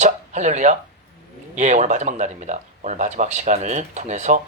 자, 할렐루야. 예, 오늘 마지막 날입니다. 오늘 마지막 시간을 통해서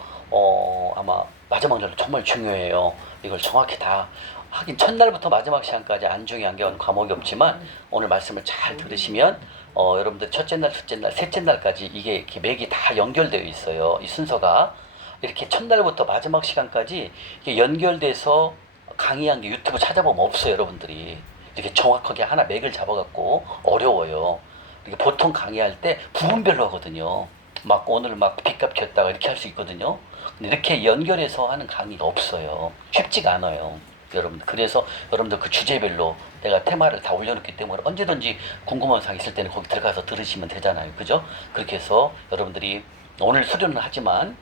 아마 마지막 날도 정말 중요해요. 이걸 정확히 다 하긴 첫날부터 마지막 시간까지 안 중요한 게 과목이 없지만 오늘 말씀을 잘 들으시면 여러분들 첫째 날, 둘째 날, 셋째 날까지 이게 이렇게 맥이 다 연결되어 있어요. 이 순서가 이렇게 첫날부터 마지막 시간까지 이게 연결돼서 강의한 게 유튜브 찾아보면 없어요, 여러분들이. 이렇게 정확하게 하나 맥을 잡아갖고 어려워요. 이게 보통 강의할 때 부분별로 하거든요. 막 오늘 막 빚값 켰다가 이렇게 할 수 있거든요. 근데 이렇게 연결해서 하는 강의가 없어요. 쉽지가 않아요. 여러분들. 그래서 여러분들 그 주제별로 내가 테마를 다 올려놓기 때문에 언제든지 궁금한 사항 있을 때는 거기 들어가서 들으시면 되잖아요. 그죠? 그렇게 해서 여러분들이 오늘 수련은 하지만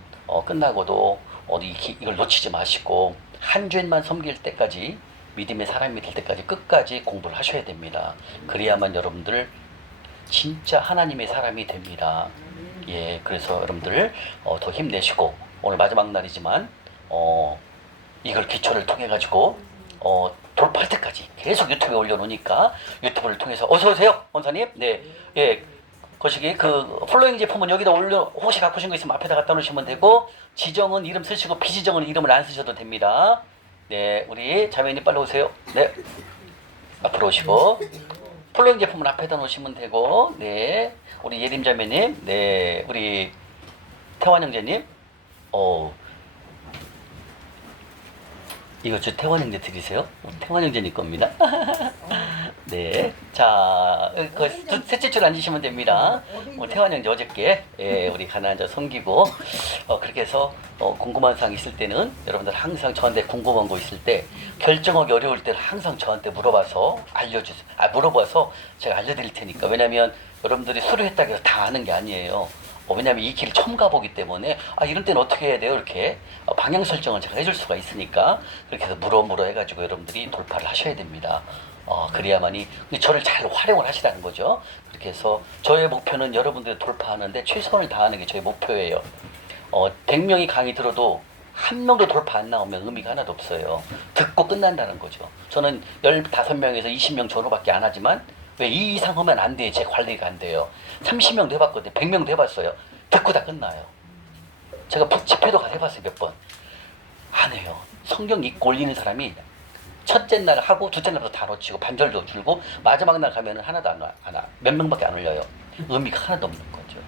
끝나고도 이걸 놓치지 마시고 한 주인만 섬길 때까지 믿음의 사람이 될 때까지 끝까지 공부를 하셔야 됩니다. 그래야만 여러분들 진짜 하나님의 사람이 됩니다. 예, 그래서 여러분들 더 힘내시고 오늘 마지막 날이지만 이걸 기초를 통해 가지고 돌파할 때까지 계속 유튜브에 올려놓으니까 유튜브를 통해서 어서 오세요, 원사님. 네, 예, 거시기 그 플로잉 제품은 여기다 올려 혹시 갖고 오신 거 있으면 앞에다 갖다 놓으시면 되고 지정은 이름 쓰시고 비지정은 이름을 안 쓰셔도 됩니다. 네, 우리 자매님 빨리 오세요. 네, 앞으로 오시고. 플로잉 제품은 앞에다 놓으시면 되고, 네, 우리 예림 자매님, 네, 우리 태환 형제님, 이거 저 태환 형제 드리세요? 태환 형제님 겁니다. 네, 자, 셋째 줄 앉으시면 됩니다. 우리 태환 형제 어저께 우리 가나안 자 섬기고 그렇게 해서 궁금한 사항 있을 때는 여러분들 항상 저한테 궁금한 거 있을 때 결정하기 어려울 때는 항상 저한테 물어봐서 알려주세요. 물어봐서 제가 알려드릴 테니까. 왜냐면 여러분들이 수료했다고 해서 다 아는 게 아니에요. 왜냐면 이 길을 처음 가보기 때문에 이런 때는 어떻게 해야 돼요? 이렇게 방향 설정을 제가 해줄 수가 있으니까 그렇게 해서 물어 해가지고 여러분들이 돌파를 하셔야 됩니다. 그래야만이 저를 잘 활용을 하시라는 거죠. 그렇게 해서 저의 목표는 여러분들 돌파하는데 최선을 다하는 게 저의 목표예요. 100명이 강의 들어도 한 명도 돌파 안 나오면 의미가 하나도 없어요. 듣고 끝난다는 거죠. 저는 15명에서 20명 전후밖에 안 하지만 왜 이 이상 하면 안 돼? 제 관리가 안 돼요. 30명도 해봤거든요. 100명도 해봤어요. 듣고 다 끝나요. 제가 집회도 가서 해봤어요. 몇 번. 안 해요. 성경 읽고 올리는 사람이 첫째 날 하고 둘째 날부터 다 놓치고 반절도 줄고 마지막 날 가면은 하나도 안 와. 몇 명밖에 안 올려요. 의미가 하나도 없는 거죠.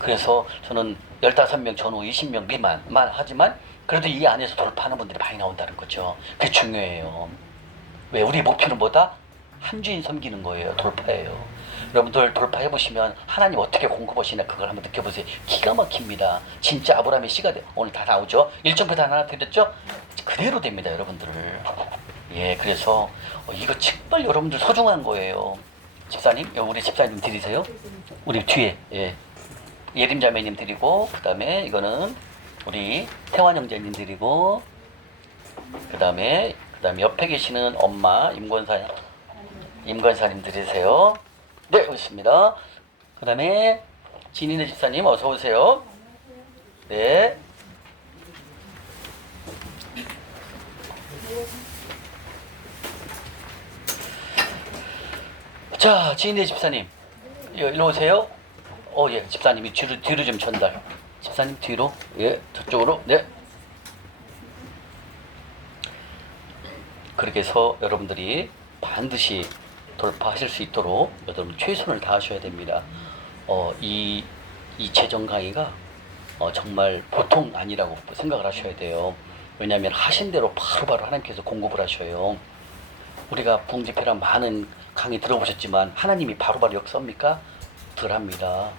그래서 저는 15명 전후 20명 미만만 하지만 그래도 이 안에서 돌파하는 분들이 많이 나온다는 거죠. 그게 중요해요. 왜? 우리 목표는 뭐다? 한 주인 섬기는 거예요. 돌파예요. 여러분들 돌파해보시면 하나님 어떻게 공급하시나 그걸 한번 느껴보세요. 기가 막힙니다. 진짜 아브라함의 씨가 돼. 오늘 다 나오죠. 일정표 하나 드렸죠? 그대로 됩니다. 여러분들. 예, 그래서 이거 정말 여러분들 소중한 거예요. 집사님, 우리 집사님 드리세요. 우리 뒤에 예림 자매님 드리고, 그 다음에 이거는 우리 태환 형제님 드리고, 그 다음에 옆에 계시는 엄마 임권사님 드리세요. 네, 좋습니다. 그 다음에 진인의 집사님 어서 오세요. 네. 자, 진인의 집사님 일로 오세요. 예, 집사님이 뒤로 좀 전달. 집사님 뒤로, 예, 저쪽으로, 네. 그렇게 해서 여러분들이 반드시 돌파하실 수 있도록 여러분 최선을 다하셔야 됩니다. 이 재정 강의가 정말 보통 아니라고 생각을 하셔야 돼요. 왜냐하면 하신 대로 바로바로 하나님께서 공급을 하셔요. 우리가 부흥집회란 많은 강의 들어보셨지만 하나님이 바로바로 역사합니까? 덜합니다.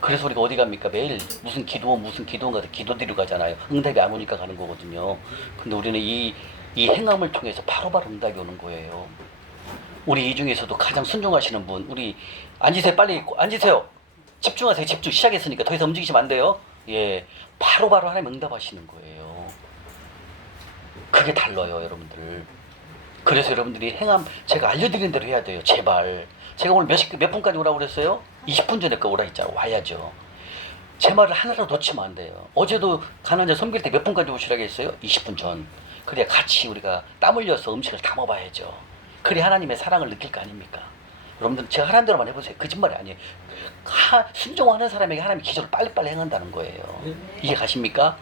그래서 우리가 어디 갑니까? 매일 무슨 기도원 가서 기도 드리러 가잖아요. 응답이 안 오니까 가는 거거든요. 근데 우리는 이 행함을 통해서 바로바로 응답이 오는 거예요. 우리 이 중에서도 가장 순종하시는 분, 우리 앉으세요. 빨리 앉으세요. 집중하세요. 집중. 시작했으니까 더 이상 움직이시면 안 돼요. 예, 바로바로 하나님 응답하시는 거예요. 그게 달라요, 여러분들. 그래서 여러분들이 행함 제가 알려드리는 대로 해야 돼요. 제발. 제가 오늘 몇 분까지 오라고 그랬어요? 20분 전에 오라 했잖아. 와야죠. 제 말을 하나라도 놓치면 안 돼요. 어제도 가난한 자 섬길 때 몇 분까지 오시라고 했어요? 20분 전. 그래야 같이 우리가 땀 흘려서 음식을 담아봐야죠. 그래 하나님의 사랑을 느낄 거 아닙니까? 여러분들 제가 하라는 대로만 해보세요. 거짓말이 아니에요. 순종하는 사람에게 하나님이 기적을 빨리빨리 행한다는 거예요. 이해 가십니까?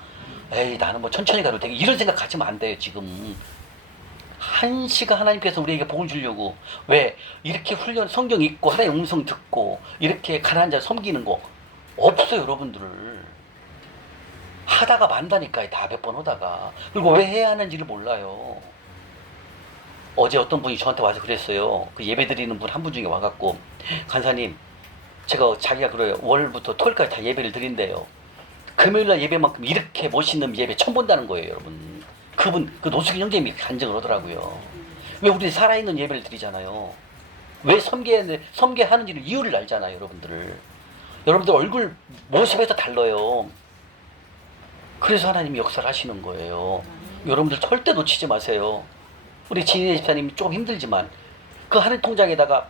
에이 나는 뭐 천천히 가도 되게 이런 생각 가지면 안 돼요. 지금 한시가 하나님께서 우리에게 복을 주려고 왜 이렇게 훈련 성경 읽고 하나님의 음성 듣고 이렇게 가난한 자 섬기는 거 없어요. 여러분들 하다가 만다니까요. 다 몇 번 하다가. 그리고 왜 해야 하는지를 몰라요. 어제 어떤 분이 저한테 와서 그랬어요. 그 예배 드리는 분 한 분 중에 와갖고 간사님 제가 자기가 그래요. 월부터 토요일까지 다 예배를 드린대요. 금요일날 예배만큼 이렇게 멋있는 예배 처음 본다는 거예요. 여러분 그분 그 노숙인 형제님이 간증을 하더라고요. 왜 우리 살아있는 예배를 드리잖아요. 왜 섬계하는지를 이유를 알잖아요. 여러분들 얼굴 모습에서 달라요. 그래서 하나님이 역사를 하시는 거예요. 여러분들 절대 놓치지 마세요. 우리 진인의 집사님이 조금 힘들지만 그 하늘 통장에다가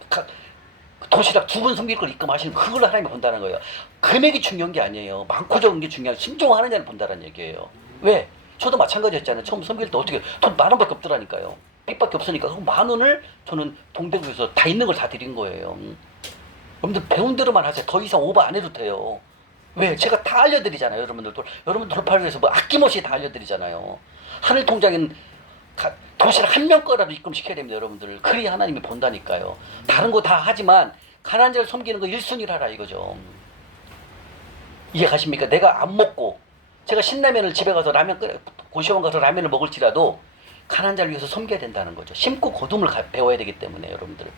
도시락 2번 섬길 걸 입금하시는 그걸로 하나님이 본다는 거예요. 금액이 중요한 게 아니에요. 많고 적은 게 중요한 순종하느냐를 본다는 얘기예요. 왜? 저도 마찬가지였잖아요. 처음 섬길 때 어떻게 돈 10,000원밖에 없더라니까요. 빚밖에 없으니까 그 10,000원을 저는 동대구에서 다 있는 걸 다 드린 거예요. 여러분들 배운 대로만 하세요. 더 이상 오버 안 해도 돼요. 왜? 제가 다 알려드리잖아요. 여러분들 돌파를 위해서 뭐 아낌없이 다 알려드리잖아요. 하늘 통장엔 도시락 한 명 거라도 입금시켜야 됩니다. 여러분들 그래야 하나님이 본다니까요. 다른 거 다 하지만 가난한 자를 섬기는 거 1순위를 하라 이거죠. 이해 가십니까? 내가 안 먹고 제가 신라면을 집에 가서 고시원 가서 라면을 먹을지라도 가난한 자를 위해서 섬겨야 된다는 거죠. 심고 거둠을 배워야 되기 때문에 여러분들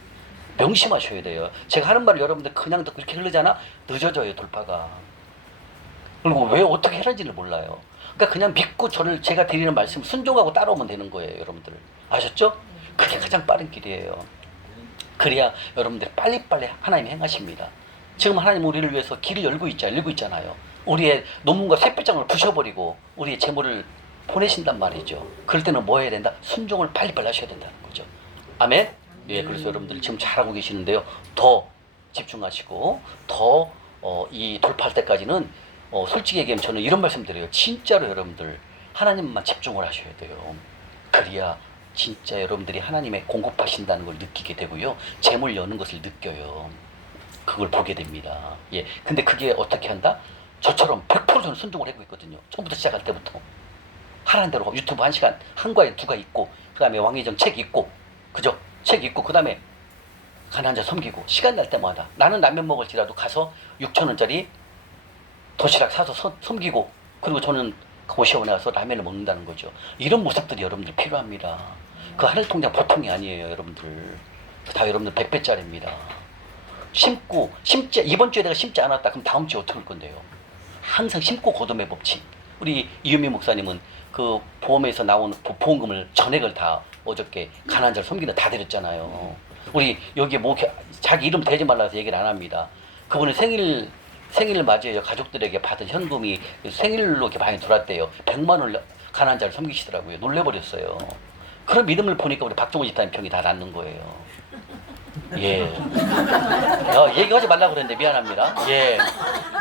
명심하셔야 돼요. 제가 하는 말을 여러분들 그냥 듣고 그렇게 흐르잖아? 늦어져요 돌파가. 그리고 왜 어떻게 하는지를 몰라요. 그러니까 그냥 믿고 제가 드리는 말씀 순종하고 따라오면 되는 거예요. 여러분들 아셨죠? 그게 가장 빠른 길이에요. 그래야 여러분들이 빨리빨리 하나님이 행하십니다. 지금 하나님 우리를 위해서 길을 열고 있잖아요. 우리의 논문과 샛별장을 부셔버리고 우리의 재물을 보내신단 말이죠. 그럴 때는 뭐 해야 된다? 순종을 빨리빨리 하셔야 된다는 거죠. 아멘? 예, 그래서 여러분들 지금 잘하고 계시는데요. 더 집중하시고 더 이 돌파할 때까지는 솔직히 얘기하면 저는 이런 말씀 드려요. 진짜로 여러분들 하나님만 집중을 하셔야 돼요. 그래야 진짜 여러분들이 하나님의 공급하신다는 걸 느끼게 되고요. 재물 여는 것을 느껴요. 그걸 보게 됩니다. 예. 근데 그게 어떻게 한다? 저처럼 100% 저는 순종을 하고 있거든요. 처음부터 시작할 때부터. 하라는 대로 유튜브 1시간, 한 과에 2가 있고, 그 다음에 왕의정 책 읽고, 그죠? 책 읽고, 그 다음에 가난한 자 섬기고, 시간 날 때마다. 나는 라면 먹을지라도 가서 6,000원짜리 도시락 사서 섬기고, 그리고 저는 고시원에 가서 라면을 먹는다는 거죠. 이런 모습들이 여러분들 필요합니다. 그 하늘 통장 보통이 아니에요, 여러분들. 다 여러분들 100배짜리입니다. 이번 주에 내가 심지 않았다. 그럼 다음 주에 어떻게 할 건데요? 항상 심고 거둠의 법칙. 우리 이유미 목사님은 그 보험에서 나온 보험금을 전액을 다 어저께 가난한 자를 섬기는 다 드렸잖아요. 우리 여기 자기 이름 대지 말라서 얘기를 안 합니다. 그분은 생일을 맞이해서 가족들에게 받은 현금이 생일로 이렇게 많이 들어왔대요. 100만 원을 가난한 자를 섬기시더라고요. 놀래버렸어요. 그런 믿음을 보니까 우리 박종훈 집사님 병이 다 낫는 거예요. 예. 얘기하지 말라고 그랬는데 미안합니다. 예.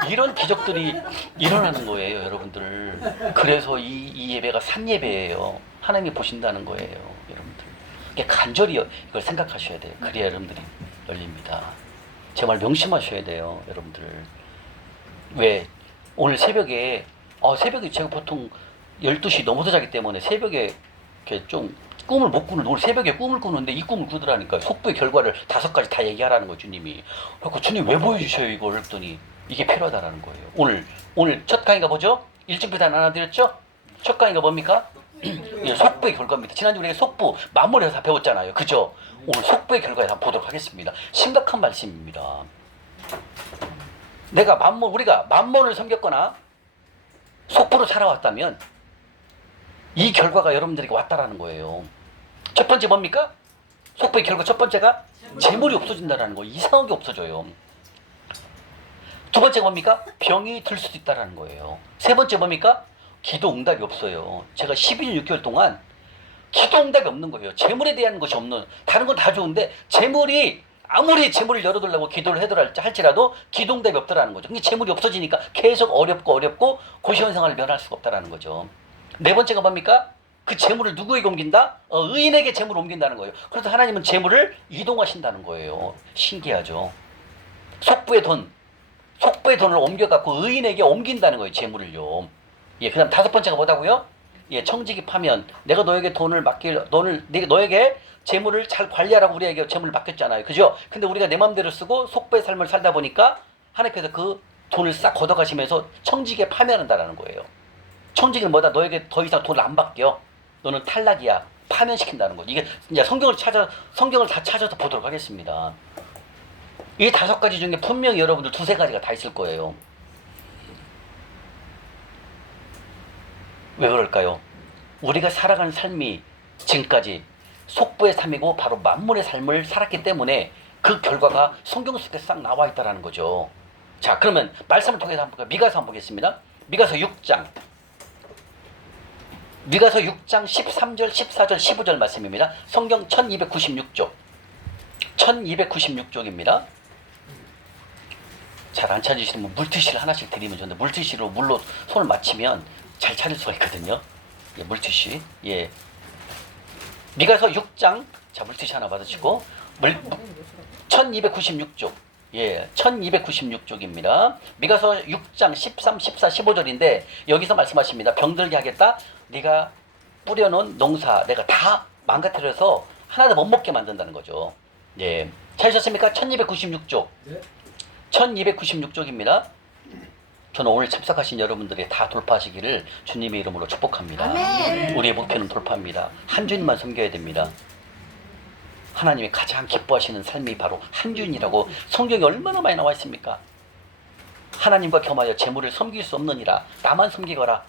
이런 기적들이 일어나는 거예요, 여러분들. 그래서 이 예배가 산예배예요. 하나님이 보신다는 거예요, 여러분들. 간절히 이걸 생각하셔야 돼요. 그래야 여러분들이 열립니다. 제발 명심하셔야 돼요, 여러분들. 왜? 오늘 새벽에 제가 보통 12시 넘어서 자기 때문에 새벽에 이렇게 좀 꿈을 못 꾸는, 오늘 새벽에 꿈을 꾸는데 이 꿈을 꾸더라니까요. 속부의 결과를 5가지 다 얘기하라는 거예요, 주님이. 그래서 주님 왜 보여주셔요, 이걸? 했더니 이게 필요하다라는 거예요. 오늘 첫 강의가 뭐죠? 일증표단 하나 드렸죠? 첫 강의가 뭡니까? 예, 속부의 결과입니다. 지난주 우리가 속부, 만물에서 다 배웠잖아요. 그죠? 오늘 속부의 결과에 한번 보도록 하겠습니다. 심각한 말씀입니다. 우리가 만몬을 섬겼거나 속부로 살아왔다면 이 결과가 여러분들에게 왔다라는 거예요. 첫 번째 뭡니까? 속부의 결과 첫 번째가 재물이 없어진다라는 거. 이상하게 없어져요. 두 번째 뭡니까? 병이 들 수도 있다라는 거예요. 세 번째 뭡니까? 기도 응답이 없어요. 제가 12년 6개월 동안 기도 응답이 없는 거예요. 재물에 대한 것이 없는, 다른 건 다 좋은데 아무리 재물을 열어달라고 기도를 할지라도 기도 응답이 없다라는 거죠. 근데 재물이 없어지니까 계속 어렵고 고시원 생활을 면할 수가 없다라는 거죠. 네 번째가 뭡니까? 그 재물을 누구에게 옮긴다? 의인에게 재물을 옮긴다는 거예요. 그래서 하나님은 재물을 이동하신다는 거예요. 신기하죠. 속부의 돈을 옮겨갖고 의인에게 옮긴다는 거예요. 재물을요. 예, 그 다음 다섯 번째가 뭐다고요? 예, 청지기 파면. 내가 너에게 너에게 재물을 잘 관리하라고 우리에게 재물을 맡겼잖아요. 그죠? 근데 우리가 내 마음대로 쓰고 속부의 삶을 살다 보니까 하나님께서 그 돈을 싹 걷어가시면서 청지기에 파면한다는 거예요. 청지기는 뭐다? 너에게 더 이상 돈을 안 맡겨. 너는 탈락이야. 파면시킨다는 거죠. 이게 이제 성경을 다 찾아서 보도록 하겠습니다. 이 다섯 가지 중에 분명히 여러분들 두세 가지가 다 있을 거예요. 왜 그럴까요? 우리가 살아가는 삶이 지금까지 속부의 삶이고 바로 만물의 삶을 살았기 때문에 그 결과가 성경 속에 싹 나와 있다는 거죠. 자, 그러면 말씀을 통해서 한번 볼까요? 미가서 한번 보겠습니다. 미가서 6장 13절, 14절, 15절 말씀입니다. 성경 1296쪽. 1296쪽입니다. 잘 안 찾으시면 물티슈를 하나씩 드리면 좋은데, 물티슈로 물로 손을 맞추면 잘 찾을 수가 있거든요. 예, 물티슈. 예. 미가서 6장. 자, 물티슈 하나 받으시고. 1296쪽. 예, 1296쪽입니다. 미가서 6장 13, 14, 15절인데 여기서 말씀하십니다. 병들게 하겠다. 네가 뿌려놓은 농사 내가 다 망가뜨려서 하나도 못 먹게 만든다는 거죠. 예, 찾으셨습니까? 1296쪽. 네. 1296쪽입니다. 저는 오늘 참석하신 여러분들이 다 돌파하시기를 주님의 이름으로 축복합니다. 아멘. 우리의 목표는 돌파입니다. 한 주님만 섬겨야 됩니다. 하나님이 가장 기뻐하시는 삶이 바로 한 주인이라고 성경에 얼마나 많이 나와 있습니까? 하나님과 겸하여 재물을 섬길 수 없느니라. 나만 섬기거라.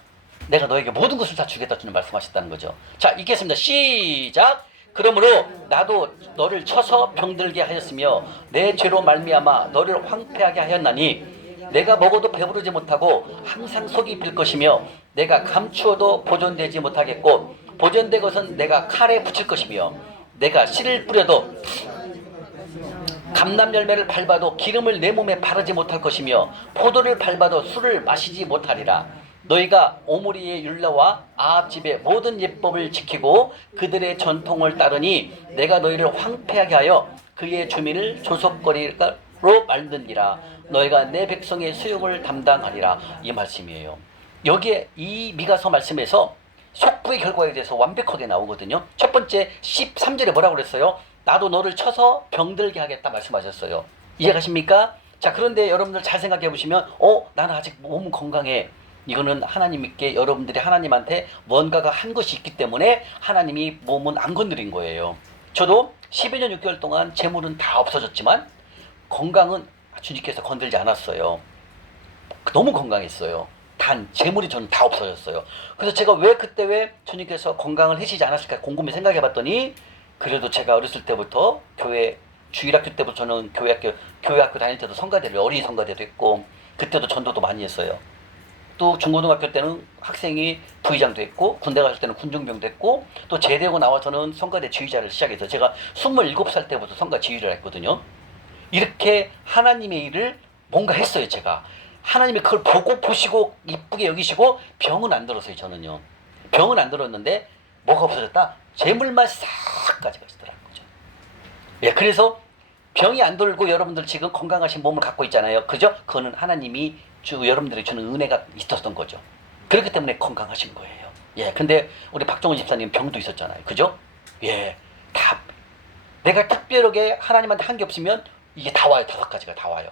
내가 너에게 모든 것을 다 주겠다 주는 말씀하셨다는 거죠. 자, 읽겠습니다. 시작. 그러므로 나도 너를 쳐서 병들게 하였으며 내 죄로 말미암아 너를 황폐하게 하였나니 내가 먹어도 배부르지 못하고 항상 속이 빌 것이며 내가 감추어도 보존되지 못하겠고 보존된 것은 내가 칼에 붙일 것이며 내가 씨를 뿌려도 감람 열매를 밟아도 기름을 내 몸에 바르지 못할 것이며 포도를 밟아도 술을 마시지 못하리라. 너희가 오므리의 율라와 아합 집의 모든 예법을 지키고 그들의 전통을 따르니 내가 너희를 황폐하게 하여 그의 주민을 조속거리로 만드니라. 너희가 내 백성의 수용을 담당하리라. 이 말씀이에요. 여기에 이 미가서 말씀에서 속부의 결과에 대해서 완벽하게 나오거든요. 첫 번째 13절에 뭐라고 그랬어요? 나도 너를 쳐서 병들게 하겠다 말씀하셨어요. 이해가십니까? 자, 그런데 여러분들 잘 생각해 보시면 나는 아직 몸 건강해. 이거는 하나님께 여러분들이 하나님한테 뭔가가 한 것이 있기 때문에 하나님이 몸은 안 건드린 거예요. 저도 12년 6개월 동안 재물은 다 없어졌지만 건강은 주님께서 건들지 않았어요. 너무 건강했어요. 단 재물이 저는 다 없어졌어요. 그래서 제가 왜 주님께서 건강을 해주지 않았을까 곰곰이 생각해 봤더니 그래도 제가 어렸을 때부터 교회 주일학교 때부터 저는 교회학교 다닐 때도 성가대를 어린이 성가대도 했고 그때도 전도도 많이 했어요. 또 중고등학교 때는 학생이 부의장도 했고 군대 갔을 때는 군중병도 했고 또 제대하고 나와서는 성가대 지휘자를 시작해서 제가 27살 때부터 성가 지휘를 했거든요. 이렇게 하나님의 일을 뭔가 했어요. 제가 하나님이 그걸 보시고 이쁘게 여기시고 병은 안 들었어요. 저는요. 병은 안 들었는데 뭐가 없어졌다? 재물만 싹 가져가시더라는 거죠. 예, 그래서 병이 안 들고 여러분들 지금 건강하신 몸을 갖고 있잖아요. 그죠? 그거는 하나님이 여러분들이 주는 은혜가 있었던 거죠. 그렇기 때문에 건강하신 거예요. 예, 근데 우리 박종훈 집사님 병도 있었잖아요. 그죠? 예, 다 내가 특별하게 하나님한테 한 게 없으면 이게 다 와요. 다섯 가지가 다 와요.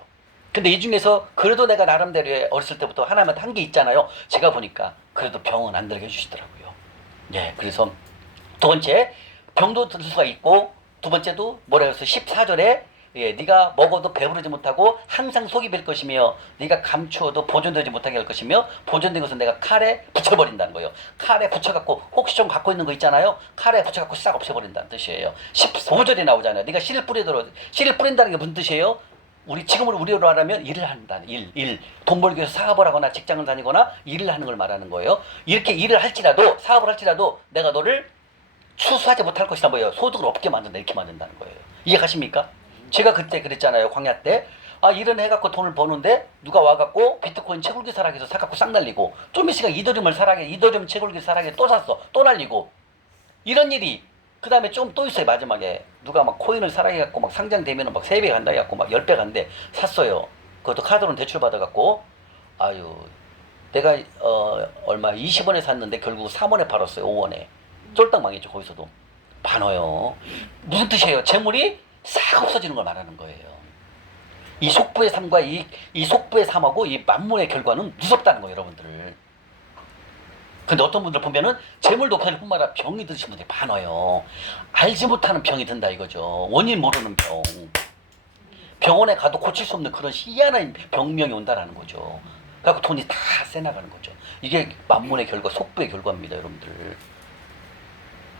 근데 이 중에서 그래도 내가 나름대로 어렸을 때부터 하나님한테 한 게 있잖아요. 제가 보니까 그래도 병은 안 들게 해주시더라고요. 예, 그래서 두 번째 병도 들 수가 있고 두 번째도 뭐라 해서 14절에 예, 네가 먹어도 배부르지 못하고 항상 속이 빌 것이며 네가 감추어도 보존되지 못하게 할 것이며 보존된 것은 내가 칼에 붙여버린다는 거예요. 칼에 붙여갖고 혹시 좀 갖고 있는 거 있잖아요. 칼에 붙여갖고 싹 없애버린다는 뜻이에요. 15절에 나오잖아요. 네가 씨를 뿌린다는 게 무슨 뜻이에요? 우리로 하라면 일을 한다는 일. 돈 벌기 위해서 사업을 하거나 직장을 다니거나 일을 하는 걸 말하는 거예요. 이렇게 일을 할지라도 사업을 할지라도 내가 너를 추수하지 못할 것이다 뭐예요. 소득을 없게 만든다 이렇게 만든다는 거예요. 이해가십니까? 제가 그때 그랬잖아요. 광야 때 일은 해갖고 돈을 버는데 누가 와갖고 비트코인 채굴기 사라해서 사갖고 싹 날리고 좀 있으니까 이더리움을 사라게 이더리움 채굴기 사라게 또 샀어. 또 날리고 이런 일이 그 다음에 좀 또 있어요. 마지막에 누가 막 코인을 사라해갖고 막 상장되면은 막 3배 간다 해갖고 막 10배 간대 샀어요. 그것도 카드로 대출 받아갖고 아유 내가 얼마 20원에 샀는데 결국 3원에 팔았어요. 5원에 쫄딱 망했죠. 거기서도 많아요. 무슨 뜻이에요? 재물이 싹 없어지는 걸 말하는 거예요. 이 속부의 삶과 이 속부의 삶하고 이 만문의 결과는 무섭다는 거예요, 여러분들. 근데 어떤 분들 보면은 재물도 없어질 뿐만 아니라 병이 드신 분들이 많아요. 알지 못하는 병이 든다 이거죠. 원인 모르는 병. 병원에 가도 고칠 수 없는 그런 희한한 병명이 온다라는 거죠. 그래서 돈이 다 새나가는 거죠. 이게 만문의 결과, 속부의 결과입니다, 여러분들.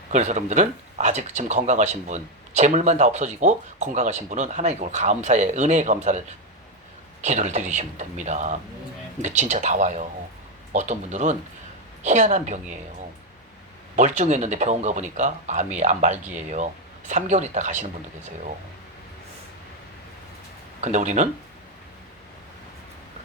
그래서 여러분들은 아직 지금 건강하신 분, 재물만 다 없어지고 건강하신 분은 하나님께 감사의 은혜의 감사를 기도를 드리시면 됩니다. 근데 진짜 다 와요. 어떤 분들은 희한한 병이에요. 멀쩡했는데 병원 가보니까 암 말기예요. 3개월 있다 가시는 분도 계세요. 근데 우리는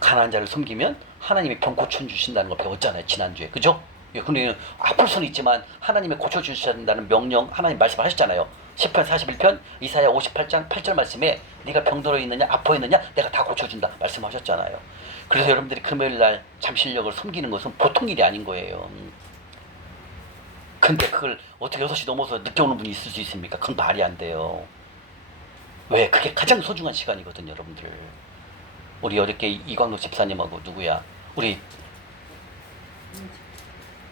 가난한 자를 섬기면 하나님이 병 고쳐주신다는 걸 배웠잖아요, 지난주에. 그죠? 근데 아플 수는 있지만 하나님이 고쳐주신다는 명령 하나님 말씀하셨잖아요. 10편 41편 이사야 58장 8절 말씀에 네가 병들어 있느냐 아파 있느냐 내가 다 고쳐준다 말씀하셨잖아요. 그래서 여러분들이 금요일날 잠실역을 섬기는 것은 보통 일이 아닌 거예요. 근데 그걸 어떻게 6시 넘어서 늦게 오는 분이 있을 수 있습니까? 그건 말이 안 돼요. 왜? 그게 가장 소중한 시간이거든요, 여러분들. 우리 어저께 이광록 집사님하고 누구야? 우리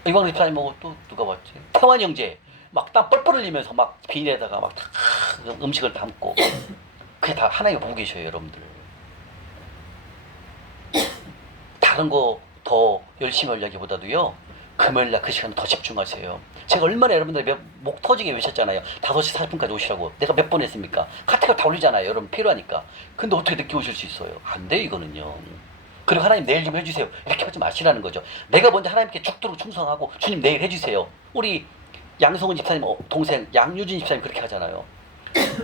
이광록 집사님하고 또 누가 왔지? 태환 형제. 막 땀 뻘뻘 흘리면서 막 비닐에다가 막 음식을 담고 그게 다 하나님 보고 계셔요, 여러분들. 다른 거 더 열심히 하려기보다도요 금요일날 그 시간 더 집중하세요. 제가 얼마나 여러분들 목 터지게 외쳤잖아요. 5시 40분까지 오시라고. 내가 몇 번 했습니까? 카트가 다 올리잖아요, 여러분 필요하니까. 근데 어떻게 늦게 오실 수 있어요? 안 돼, 이거는요. 그리고 하나님 내일 좀 해주세요 이렇게 하지 마시라는 거죠. 내가 먼저 하나님께 죽도록 충성하고 주님 내일 해주세요. 우리 양성은 집사님 동생 양유진 집사님 그렇게 하잖아요.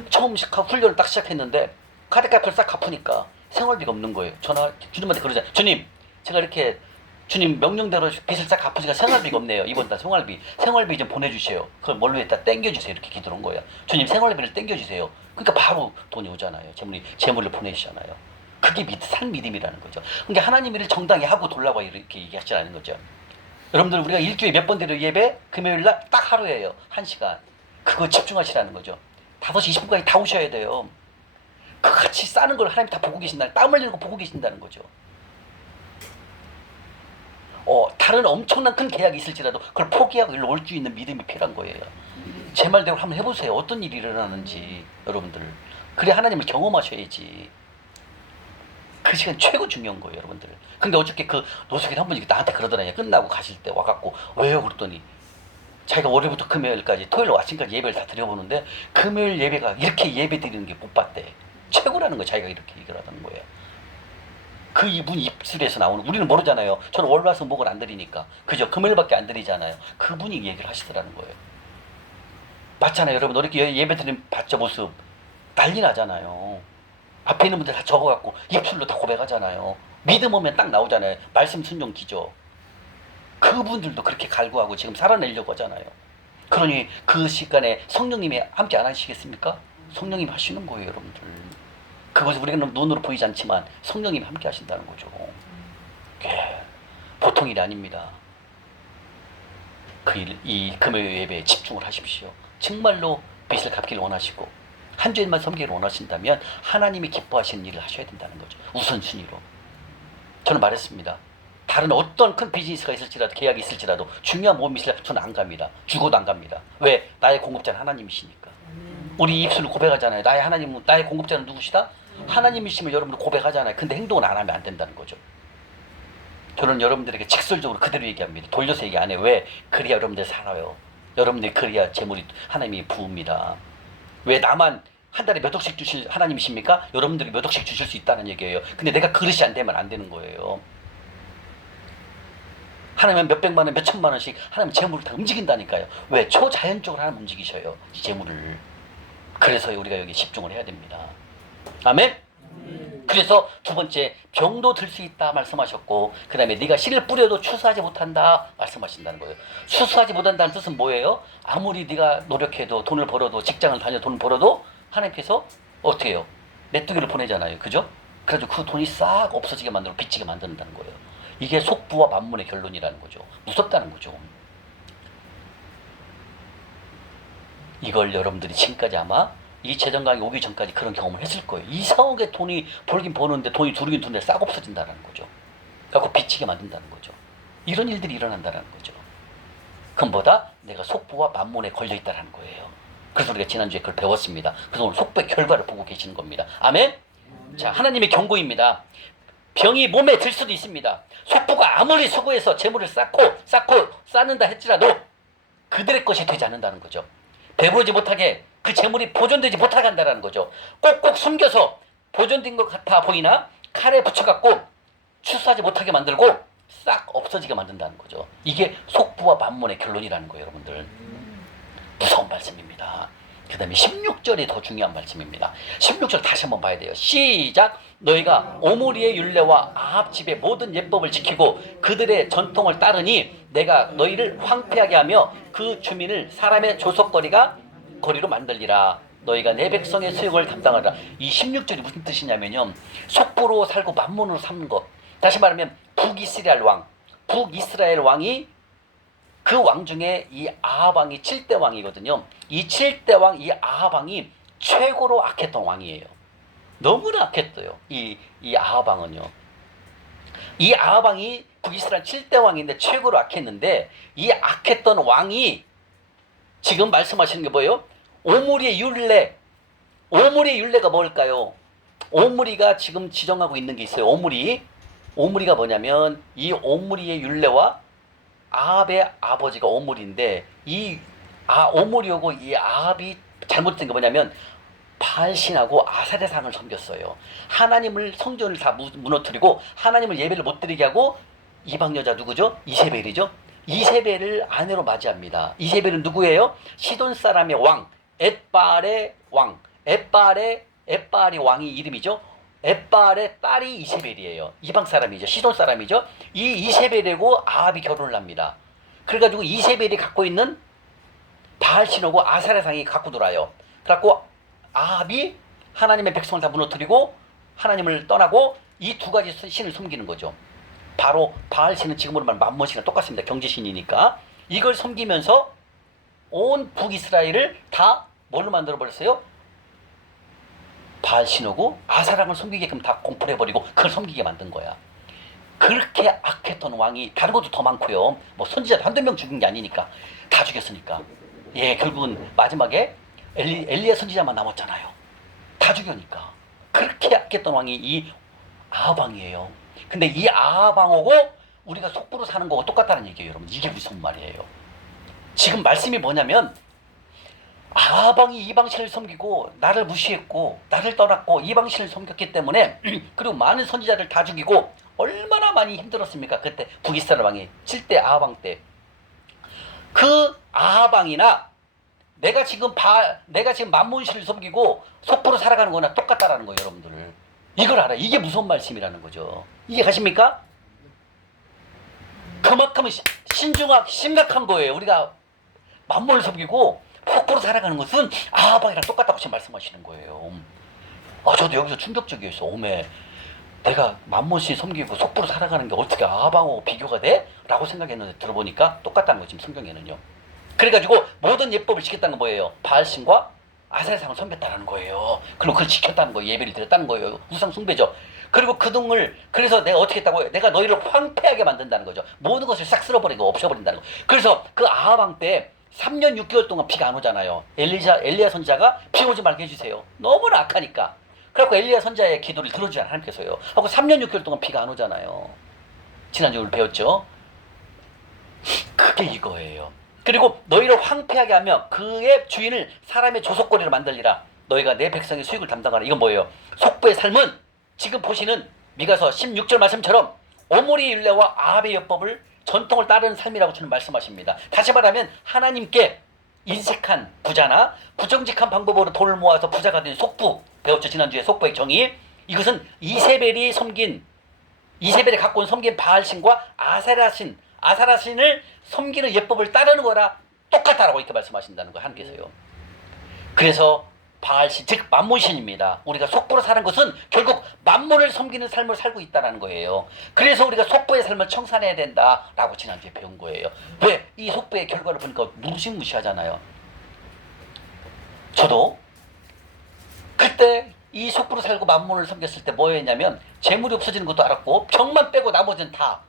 처음 훈련을 딱 시작했는데 카드값을 싹 갚으니까 생활비가 없는 거예요. 주님한테 그러잖아요. 주님 제가 이렇게 주님 명령대로 빚을 싹 갚으니까 생활비가 없네요. 이번 달 생활비 좀 보내주세요. 그걸 뭘로 했다 땡겨주세요. 이렇게 기도한 거예요. 주님 생활비를 땡겨주세요. 그러니까 바로 돈이 오잖아요. 재물을 보내주잖아요. 그게 산 믿음이라는 거죠. 그러니까 하나님 일을 정당히 하고 돌라고 이렇게 얘기하지 않는 거죠. 여러분들 우리가 일주일에 몇 번 드려 예배? 금요일날 딱 하루예요. 1시간. 그거 집중하시라는 거죠. 5시 20분까지 다 오셔야 돼요. 그 같이 싸는 걸 하나님 다 보고 계신다는, 땀 흘리는 거 보고 계신다는 거죠. 다른 엄청난 큰 계약이 있을지라도 그걸 포기하고 일로 올 수 있는 믿음이 필요한 거예요. 제 말대로 한번 해보세요. 어떤 일이 일어나는지 여러분들. 그래 하나님을 경험하셔야지. 그 시간 최고 중요한 거예요, 여러분들. 근데 어저께 그 노숙인 한 분이 나한테 그러더라고요. 끝나고 가실 때 와갖고 왜요? 그랬더니 자기가 월요일부터 금요일까지 토요일 아침까지 예배를 다 드려보는데 금요일 예배가 이렇게 예배 드리는 게 못 봤대. 최고라는 거 자기가 이렇게 얘기를 하던 거예요. 그 이분 입술에서 나오는, 우리는 모르잖아요. 저는 월화수목을 안 드리니까. 그죠? 금요일밖에 안 드리잖아요. 그분이 얘기를 하시더라는 거예요. 맞잖아요, 여러분. 이렇게 예배 드리는 봤죠, 모습. 난리 나잖아요. 앞에 있는 분들 다 적어갖고 입술로 다 고백하잖아요. 믿음 오면 딱 나오잖아요. 말씀 순종 기죠. 그분들도 그렇게 갈구하고 지금 살아내려고 하잖아요. 그러니 그 시간에 성령님이 함께 안 하시겠습니까? 성령님이 하시는 거예요, 여러분들. 그것을 우리가 눈으로 보이지 않지만 성령님이 함께 하신다는 거죠. 보통 일이 아닙니다. 이 금요일 예배에 집중을 하십시오. 정말로 빚을 갚기를 원하시고 한 주일만 섬기기를 원하신다면 하나님이 기뻐하시는 일을 하셔야 된다는 거죠. 우선순위로. 저는 말했습니다. 다른 어떤 큰 비즈니스가 있을지라도 계약이 있을지라도 중요한 모험이 있을지라도 저는 안 갑니다. 죽어도 안 갑니다. 왜? 나의 공급자는 하나님이시니까. 우리 입술로 고백하잖아요. 나의 공급자는 누구시다? 하나님이심을 여러분들 고백하잖아요. 근데 행동을 안 하면 안 된다는 거죠. 저는 여러분들에게 직설적으로 그대로 얘기합니다. 돌려서 얘기 안 해요. 왜? 그래야 여러분들 살아요. 여러분들이 그래야 재물이 하나님이 부읍니다. 왜 나만 한 달에 몇 억씩 주실 하나님이십니까? 여러분들이 몇 억씩 주실 수 있다는 얘기예요. 근데 내가 그릇이 안 되면 안 되는 거예요. 하나님은 몇 백만 원, 몇 천만 원씩 하나님 재물을 다 움직인다니까요. 왜? 초자연적으로 하나님 움직이셔요. 이 재물을. 그래서 우리가 여기 집중을 해야 됩니다. 아멘? 그래서 두 번째 병도 들 수 있다 말씀하셨고, 그 다음에 네가 씨를 뿌려도 추수하지 못한다 말씀하신다는 거예요. 추수하지 못한다는 뜻은 뭐예요? 아무리 네가 노력해도 돈을 벌어도, 직장을 다녀 돈을 벌어도 하나님께서 어떻게 해요? 메뚜기를 보내잖아요. 그죠? 그래가지고 그 돈이 싹 없어지게 만들고 빚지게 만든다는 거예요. 이게 속부와 만문의 결론이라는 거죠. 무섭다는 거죠. 이걸 여러분들이 지금까지 아마 이 재정 강의 오기 전까지 그런 경험을 했을 거예요. 이상하게 돈이 벌긴 버는데 돈이 두르긴 두는데 싹 없어진다는 거죠. 그래서 빚지게 만든다는 거죠. 이런 일들이 일어난다는 거죠. 그것보다 내가 속부와 만문에 걸려있다는 거예요. 그래서 우리가 지난주에 그걸 배웠습니다. 그래서 오늘 속부의 결과를 보고 계시는 겁니다. 아멘? 자, 하나님의 경고입니다. 병이 몸에 들 수도 있습니다. 속부가 아무리 수고해서 재물을 쌓는다 할지라도 그들의 것이 되지 않는다는 거죠. 배부르지 못하게 그 재물이 보존되지 못하게 한다는 거죠. 꼭꼭 숨겨서 보존된 것 같아 보이나 칼에 붙여갖고 추수하지 못하게 만들고 싹 없어지게 만든다는 거죠. 이게 속부와 만문의 결론이라는 거예요, 여러분들. 무서운 말씀입니다. 그 다음에 16절이 더 중요한 말씀입니다. 16절 다시 한번 봐야 돼요. 시작! 너희가 오므리의 율례와 아합 집의 모든 예법을 지키고 그들의 전통을 따르니 내가 너희를 황폐하게 하며 그 주민을 사람의 조석거리가 거리로 만들리라. 너희가 내 백성의 수욕을 담당하라. 이 16절이 무슨 뜻이냐면요, 속부로 살고 만문으로 삼는 것. 다시 말하면 북이스라엘 왕이 그 왕 중에 이 아합 왕이 7대 왕이거든요. 이 7대 왕, 이 아합 왕이 최고로 악했던 왕이에요. 너무나 악했어요. 이 아합 왕은요. 이 아합 왕이 북이스라엘 7대 왕인데 최고로 악했는데, 이 악했던 왕이 지금 말씀하시는 게 뭐예요? 오므리의 율례. 오므리의 율례가 뭘까요? 오므리가 지금 지정하고 있는 게 있어요. 오므리가 뭐냐면 이 오므리의 율례와 아합의 아버지가 오므리인데, 오므리하고 이 아합이 잘못된 게 뭐냐면 바알신하고 아사레 상을 섬겼어요. 하나님을, 성전을 다 무너뜨리고 하나님을 예배를 못 드리게 하고 이방 여자 누구죠? 이세벨이죠. 이세벨을 아내로 맞이합니다. 이세벨은 누구예요? 시돈 사람의 왕, 엣바알의 왕. 엣바알이 왕이 이름이죠. 엣바알의 딸이 이세벨이에요. 이방 사람이죠. 시돈 사람이죠. 이 이세벨하고 아합이 결혼을 합니다. 그래가지고 이세벨이 갖고 있는 바알신하고 아사레상이 갖고 놀아요. 그래갖고 아합이 하나님의 백성을 다 무너뜨리고 하나님을 떠나고 이 두 가지 신을 섬기는 거죠. 바로 바알신은 지금으로 말하면 만몬신과 똑같습니다. 경제신이니까. 이걸 섬기면서 온 북이스라엘을 다 뭘로 만들어버렸어요? 바알신하고 아사랑을 섬기게끔 다 공포를 해버리고 그걸 섬기게 만든 거야. 그렇게 악했던 왕이 다른 것도 더 많고요. 뭐 선지자도 한두 명 죽인 게 아니니까 다 죽였으니까. 예, 결국은 마지막에 엘리야 선지자만 남았잖아요. 다 죽여니까. 그렇게 악했던 왕이 이 아합 왕이에요. 근데 이 아합 왕하고 우리가 속부로 사는 거하고 똑같다는 얘기예요, 여러분. 이게 무슨 말이에요? 지금 말씀이 뭐냐면 아합 왕이 이방신을 섬기고 나를 무시했고 나를 떠났고 이방신을 섬겼기 때문에 그리고 많은 선지자를 다 죽이고 얼마나 많이 힘들었습니까? 그때 북이스라엘 왕이 7대 아합 왕 때. 그 아합 왕이나 내가 지금 만몬신을 섬기고 속부로 살아가는 거나 똑같다라는 거예요, 여러분들. 이걸 알아요. 이게 무슨 말씀이라는 거죠. 이해 가십니까? 그만큼 심각한 거예요. 우리가 만몬을 섬기고 속부로 살아가는 것은 아합 왕이랑 똑같다고 지금 말씀하시는 거예요. 저도 여기서 충격적이었어. 오메, 내가 만몬신 섬기고 속부로 살아가는 게 어떻게 아합 왕하고 비교가 돼? 라고 생각했는데 들어보니까 똑같다는 거예요, 지금 성경에는요. 그래가지고 모든 예법을 지켰다는 건 뭐예요? 바알신과 아사레상을 섬겼다는 거예요. 그리고 그걸 지켰다는 거예요. 예배를 드렸다는 거예요. 우상 숭배죠. 그리고 그 돈을, 그래서 내가 어떻게 했다고요? 내가 너희를 황폐하게 만든다는 거죠. 모든 것을 싹 쓸어버리고 없애버린다는 거. 그래서 그 아합 왕 때 3년 6개월 동안 비가 안 오잖아요. 엘리야 선자가 비 오지 말게 해주세요. 너무나 악하니까. 그래갖고 엘리야 선자의 기도를 들어주지 않아, 하나님께서요. 하고 3년 6개월 동안 비가 안 오잖아요. 지난주에 배웠죠. 그게 이거예요. 그리고 너희를 황폐하게 하며 그의 주인을 사람의 조속거리로 만들리라. 너희가 내 백성의 수익을 담당하라. 이건 뭐예요? 속부의 삶은 지금 보시는 미가서 16절 말씀처럼 오므리 율례와 아합의 율법을 전통을 따르는 삶이라고 주는 말씀하십니다. 다시 말하면 하나님께 인색한 부자나 부정직한 방법으로 돈을 모아서 부자가 된 속부, 배웠죠 지난주에 속부의 정의. 이것은 이세벨이 갖고 온 섬긴 바알신과 아사라신을 섬기는 예법을 따르는 거라 똑같다라고 이렇게 말씀하신다는 거예요. 하나님께서요. 그래서 바알신, 즉 만몬신입니다. 우리가 속부로 사는 것은 결국 만몬을 섬기는 삶을 살고 있다는 거예요. 그래서 우리가 속부의 삶을 청산해야 된다라고 지난주에 배운 거예요. 왜? 이 속부의 결과를 보니까 무시무시하잖아요. 저도 그때 이 속부로 살고 만몬을 섬겼을 때 뭐였냐면 재물이 없어지는 것도 알았고 병만 빼고 나머지는 다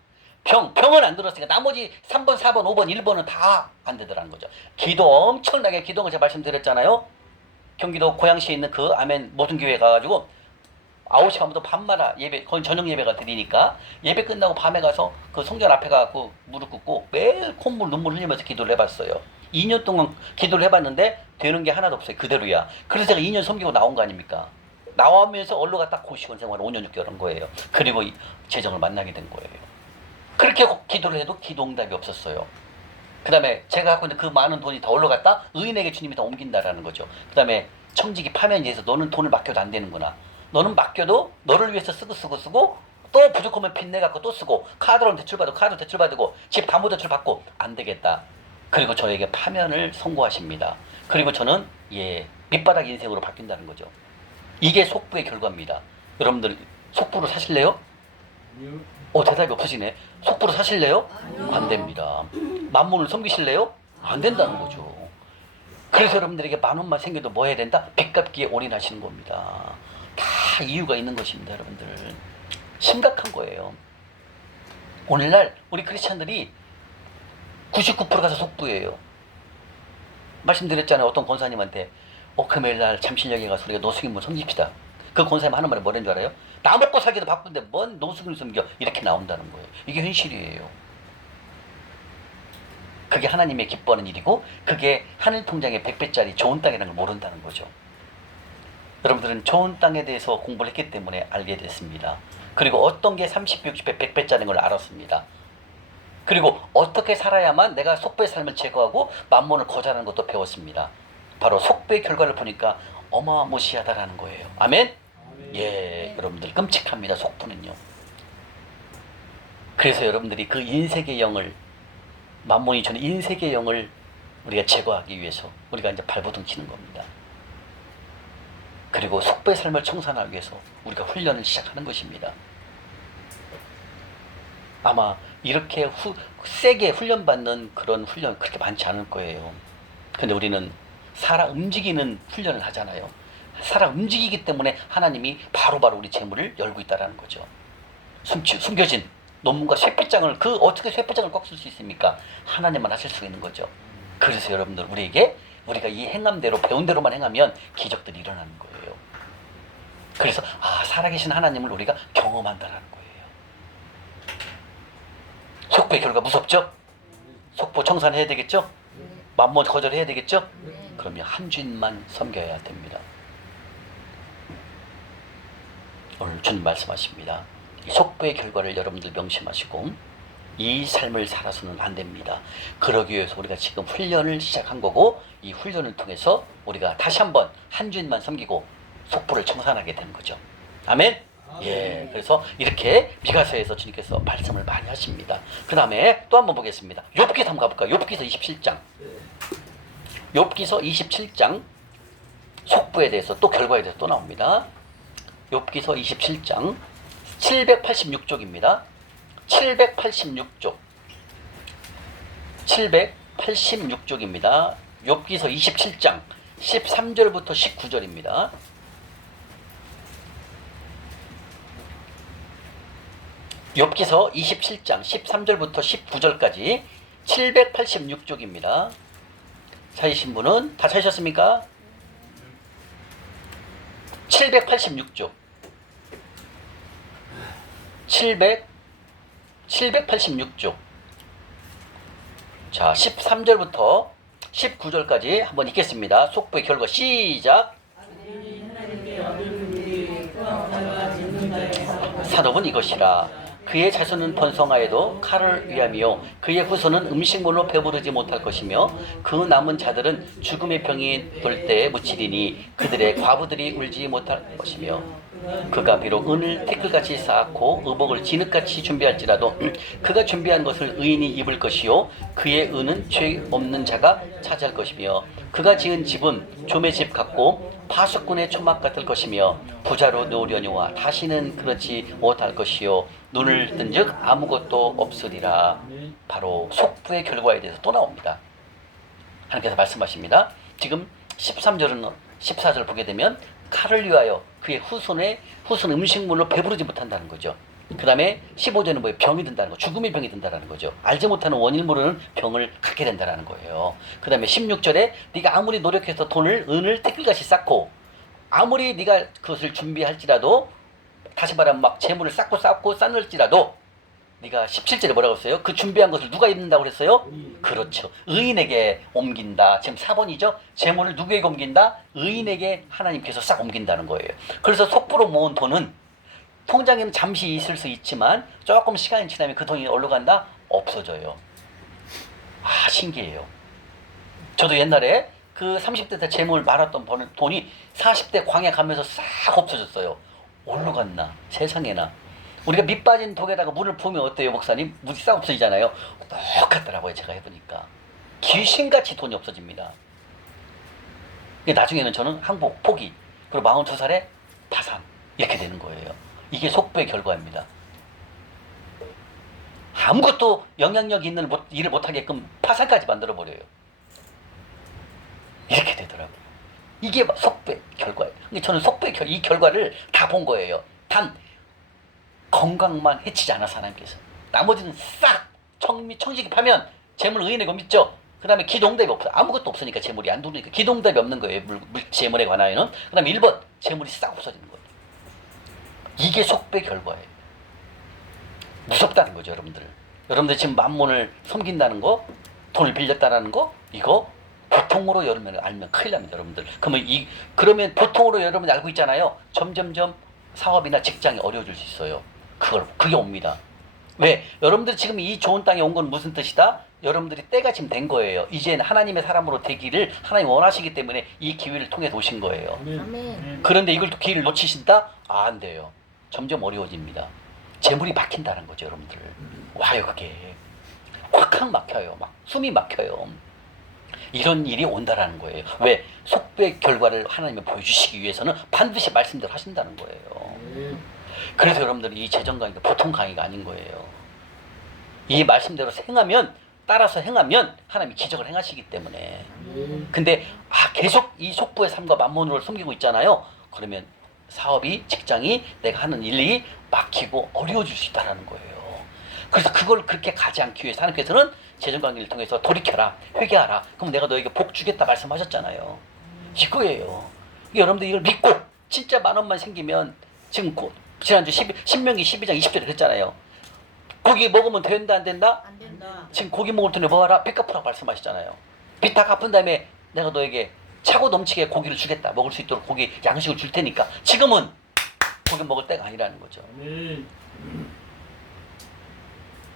병은 안 들었으니까 나머지 3번, 4번, 5번, 1번은 다 안 되더라는 거죠. 기도 엄청나게 기도를 제가 말씀드렸잖아요. 경기도 고양시에 있는 그 아멘 모든 교회 가가지고 9시 반부터 밤마다 예배, 거의 저녁 예배가 드리니까 예배 끝나고 밤에 가서 그 성전 앞에 가고 무릎 꿇고 매일 콧물 눈물 흘리면서 기도를 해봤어요. 2년 동안 기도를 해봤는데 되는 게 하나도 없어요. 그대로야. 그래서 제가 2년 섬기고 나온 거 아닙니까? 나오면서 얼로가 딱 고시원 생활 5년 6개월 한 거예요. 그리고 재정을 만나게 된 거예요. 그렇게 기도를 해도 기도 응답이 없었어요. 그 다음에 제가 갖고 있는 그 많은 돈이 다 올라갔다 의인에게 주님이 다 옮긴다라는 거죠. 그 다음에 청지기 파면지에서 너는 돈을 맡겨도 안 되는구나. 너는 맡겨도 너를 위해서 쓰고 또 부족하면 빚내갖고 또 쓰고 카드로 대출받고 카드 대출받고 집 담보 대출받고 안 되겠다. 그리고 저에게 파면을 선고하십니다. 그리고 저는 밑바닥 인생으로 바뀐다는 거죠. 이게 속부의 결과입니다. 여러분들 속부로 사실래요? 대답이 없으시네. 속부로 사실래요? 안 됩니다. 만몬을 섬기실래요? 안 된다는 거죠. 그래서 여러분들에게 10,000원만 생겨도 뭐 해야 된다? 빚 갚기에 올인하시는 겁니다. 다 이유가 있는 것입니다. 여러분들 심각한 거예요. 오늘날 우리 크리스찬들이 99%가 다 속부예요. 말씀드렸잖아요. 어떤 권사님한테 금요일날 잠실역에 가서 우리가 노숙인문 섬깁시다. 그 권사님 하는 말이 뭐라는 줄 알아요? 나 먹고 살기도 바쁜데 뭔 노숙인을 섬겨. 이렇게 나온다는 거예요. 이게 현실이에요. 그게 하나님의 기뻐하는 일이고 그게 하늘 통장에 100배짜리 좋은 땅이라는 걸 모른다는 거죠. 여러분들은 좋은 땅에 대해서 공부를 했기 때문에 알게 됐습니다. 그리고 어떤 게 30배, 60배, 100배짜리인 걸 알았습니다. 그리고 어떻게 살아야만 내가 속배의 삶을 제거하고 만몬을 거절하는 것도 배웠습니다. 바로 속배의 결과를 보니까 어마무시하다라는 거예요. 아멘? 여러분들 끔찍합니다. 속부는요. 그래서 여러분들이 그 인색의 영을 만몬이 주는 인색의 영을 우리가 제거하기 위해서 우리가 이제 발버둥 치는 겁니다. 그리고 속배의 삶을 청산하기 위해서 우리가 훈련을 시작하는 것입니다. 아마 이렇게 세게 훈련받는 그런 훈련 그렇게 많지 않을 거예요. 근데 우리는 살아 움직이는 훈련을 하잖아요. 살아 움직이기 때문에 하나님이 바로바로 우리 재물을 열고 있다는 거죠. 숨겨진 논문과 쇠배장을 어떻게 쇠배장을 꽉 쓸 수 있습니까? 하나님만 하실 수 있는 거죠. 그래서 여러분들 우리가 이 행함대로 배운 대로만 행하면 기적들이 일어나는 거예요. 그래서 살아계신 하나님을 우리가 경험한다는 거예요. 속보의 결과 무섭죠? 속보 청산해야 되겠죠? 만몬 거절해야 되겠죠? 그러면 한 주인만 섬겨야 됩니다. 오늘 주님 말씀하십니다. 이 속보의 결과를 여러분들 명심하시고 이 삶을 살아서는 안 됩니다. 그러기 위해서 우리가 지금 훈련을 시작한 거고 이 훈련을 통해서 우리가 다시 한번 한 주인만 섬기고 속보를 청산하게 되는 거죠. 아멘? 그래서 이렇게 미가서에서 주님께서 말씀을 많이 하십니다. 그 다음에 또 한번 보겠습니다. 욥기서 한번 가볼까요? 욥기서 27장. 욥기서 27장 속보에 대해서 또 결과에 대해서 또 나옵니다. 욥기서 27장 786쪽입니다. 786쪽 786쪽입니다. 욥기서 27장 13절부터 19절입니다. 욥기서 27장 13절부터 19절까지 786쪽입니다. 찾으신 분은 다 찾으셨습니까? 786쪽 786쪽 자 13절부터 19절까지 한번 읽겠습니다. 속보의 결과 시작. 산업은 이것이라. 그의 자손은 번성하여도 칼을 위함이요 그의 후손은 음식물로 배부르지 못할 것이며 그 남은 자들은 죽음의 병이 돌 때에 묻히리니 그들의 과부들이 울지 못할 것이며 그가 비록 은을 태클같이 쌓고 의복을 진흙같이 준비할지라도 그가 준비한 것을 의인이 입을 것이요 그의 은은 죄 없는 자가 차지할 것이며 그가 지은 집은 조의 집 같고 파수꾼의 초막 같을 것이며 부자로 노려니와 다시는 그렇지 못할 것이요 눈을 뜬즉 아무것도 없으리라. 바로 속부의 결과에 대해서 또 나옵니다. 하나님께서 말씀하십니다. 지금 13절은 14절 보게 되면 칼을 위하여 그의 후손 음식물로 배부르지 못한다는 거죠. 그 다음에 15절은 뭐예요? 병이 든다는 거, 죽음의 병이 든다는 거죠. 알지 못하는 원인 모르는 병을 갖게 된다는 거예요. 그 다음에 16절에 네가 아무리 노력해서 은을 태클같이 쌓고 아무리 네가 그것을 준비할지라도 다시 말하면 막 재물을 쌓고 쌓을지라도 네가 17절에 뭐라고 했어요? 그 준비한 것을 누가 입는다고 그랬어요? 그렇죠. 의인에게 옮긴다. 지금 4번이죠. 재물을 누구에게 옮긴다? 의인에게 하나님께서 싹 옮긴다는 거예요. 그래서 속부로 모은 돈은 통장에는 잠시 있을 수 있지만 조금 시간이 지나면 그 돈이 어디로 간다? 없어져요. 아, 신기해요. 저도 옛날에 그 30대 때 재물 많았던 돈이 40대 광야 가면서 싹 없어졌어요. 어디로 갔나? 세상에나. 우리가 밑 빠진 독에다가 물을 부으면 어때요, 목사님? 물이 싹 없어지잖아요. 똑같더라고요, 제가 해보니까. 귀신같이 돈이 없어집니다. 나중에는 저는 항복, 포기, 그리고 42살에 파산, 이렇게 되는 거예요. 이게 속부의 결과입니다. 아무것도 영향력 있는 일을 못하게끔 파산까지 만들어버려요. 이렇게 되더라고요. 이게 속부의 결과예요. 저는 속부의 이 결과를 다 본 거예요. 단 건강만 해치지 않아서 하나님께서. 나머지는 싹 청지기파면 재물 의인에게 믿죠. 그 다음에 기도응답이 없어. 아무것도 없으니까 재물이 안 들어오니까 기도응답이 없는 거예요. 재물에 관하여는. 그 다음에 1번 재물이 싹 없어지는 거예요. 이게 속배의 결과예요. 무섭다는 거죠, 여러분들. 여러분들 지금 만몬을 섬긴다는 거, 돈을 빌렸다는 거, 이거 보통으로 여러분이 알면 큰일 납니다, 여러분들. 그러면 보통으로 여러분이 알고 있잖아요. 점점점 사업이나 직장이 어려워질 수 있어요. 그게 옵니다. 왜? 여러분들이 지금 이 좋은 땅에 온 건 무슨 뜻이다? 여러분들이 때가 지금 된 거예요. 이제는 하나님의 사람으로 되기를 하나님 원하시기 때문에 이 기회를 통해 오신 거예요. 아멘. 그런데 이걸 또 기회를 놓치신다? 안 돼요. 점점 어려워집니다. 재물이 막힌다는 거죠, 여러분들. 와요, 그게. 확 막혀요. 막 숨이 막혀요. 이런 일이 온다라는 거예요. 왜? 속배의 결과를 하나님이 보여주시기 위해서는 반드시 말씀대로 하신다는 거예요. 그래서 여러분들이 이 재정 강의가 보통 강의가 아닌 거예요. 이 말씀대로 따라서 행하면 하나님이 기적을 행하시기 때문에. 근데 계속 이 속부의 삶과 만몬으로 섬기고 있잖아요. 그러면 사업이, 직장이, 내가 하는 일이 막히고 어려워질 수 있다는 거예요. 그래서 그걸 그렇게 가지 않기 위해서 하나님께서는 재정 관계를 통해서 돌이켜라, 회개하라. 그럼 내가 너에게 복 주겠다 말씀하셨잖아요. 이거예요. 여러분들 이걸 믿고 진짜 10,000원만 생기면 지금 지난주 신명기 12장 20절에 그랬잖아요. 고기 먹으면 된다 안 된다? 안 된다. 지금 고기 먹을 돈에 뭐하라? 빚 갚으라고 말씀하시잖아요. 빚 다 갚은 다음에 내가 너에게 차고 넘치게 고기를 주겠다. 먹을 수 있도록 고기 양식을 줄 테니까 지금은 고기 먹을 때가 아니라는 거죠.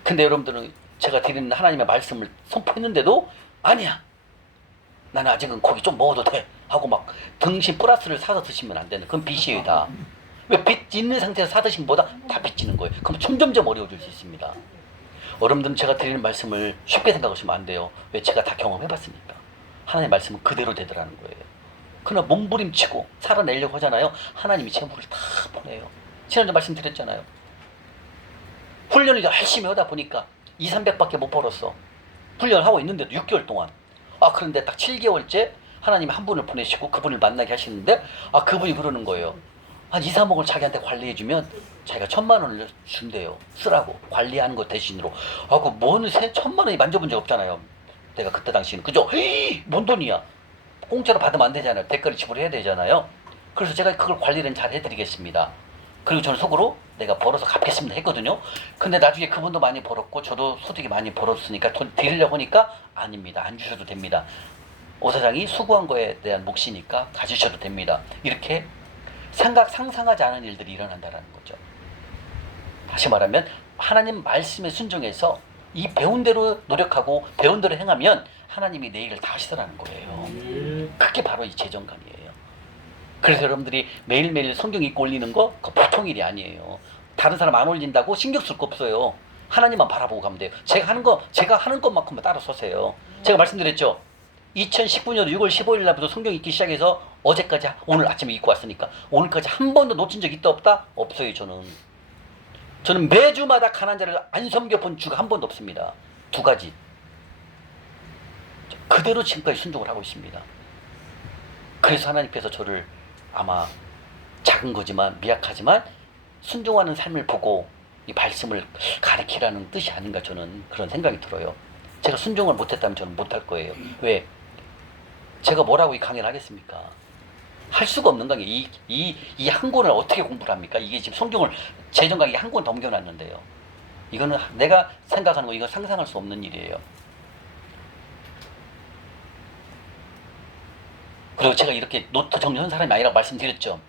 근데 여러분들은 제가 드리는 하나님의 말씀을 선포했는데도 아니야. 나는 아직은 고기 좀 먹어도 돼. 하고 막 등심 플러스를 사서 드시면 안 되는. 그건 빚이에요, 다. 왜 빚 있는 상태에서 사 드신 것보다 다 빚지는 거예요. 그럼 점점점 어려워질 수 있습니다. 여러분들은 제가 드리는 말씀을 쉽게 생각하시면 안 돼요. 왜? 제가 다 경험해봤으니까. 하나님의 말씀은 그대로 되더라는 거예요. 그러나 몸부림치고 살아내려고 하잖아요. 하나님이 재물을 다 보내요. 지난주 말씀드렸잖아요. 훈련을 열심히 하다 보니까 200~300밖에 못 벌었어. 훈련을 하고 있는데도 6개월 동안. 그런데 딱 7개월째 하나님이 한 분을 보내시고 그분을 만나게 하시는데 그분이 그러는 거예요. 한 2~3억을 자기한테 관리해주면 자기가 1,000,000원을 준대요. 쓰라고. 관리하는 것 대신으로. 뭔 1,000,000원이 만져본 적 없잖아요. 내가 그때 당시에는. 그죠? 뭔 돈이야. 공짜로 받으면 안 되잖아요. 대가를 지불해야 되잖아요. 그래서 제가 그걸 관리를 잘 해드리겠습니다. 그리고 저는 속으로 내가 벌어서 갚겠습니다 했거든요. 근데 나중에 그분도 많이 벌었고 저도 소득이 많이 벌었으니까 돈 드리려고 하니까 아닙니다. 안 주셔도 됩니다. 오 사장이 수고한 거에 대한 몫이니까 가지셔도 됩니다. 이렇게 상상하지 않은 일들이 일어난다는 거죠. 다시 말하면 하나님 말씀에 순종해서 이 배운 대로 노력하고 배운 대로 행하면 하나님이 내 일을 다 하시더라는 거예요. 그게 바로 이 재정감이에요. 그래서 여러분들이 매일매일 성경 읽고 올리는 거 그거 보통 일이 아니에요. 다른 사람 안 올린다고 신경 쓸 거 없어요. 하나님만 바라보고 가면 돼요. 제가 하는 것만큼만 따라 서세요. 제가 말씀드렸죠. 2019년 6월 15일 날부터 성경 읽기 시작해서 어제까지 오늘 아침에 읽고 왔으니까 오늘까지 한 번도 놓친 적 있다 없다? 없어요. 저는 매주마다 가난한 자를 안 섬겨본 주가 한 번도 없습니다. 두 가지. 그대로 지금까지 순종을 하고 있습니다. 그래서 하나님께서 저를 아마 작은 거지만 미약하지만 순종하는 삶을 보고 이 말씀을 가르치라는 뜻이 아닌가 저는 그런 생각이 들어요. 제가 순종을 못했다면 저는 못할 거예요. 왜? 제가 뭐라고 이 강의를 하겠습니까? 할 수가 없는 강의. 이 한 권을 어떻게 공부를 합니까? 이게 지금 성경을 재정 강의 한 권 넘겨놨는데요. 이거는 내가 생각하는 거 이건 상상할 수 없는 일이에요. 그리고 제가 이렇게 노트 정리한 사람이 아니라고 말씀드렸죠.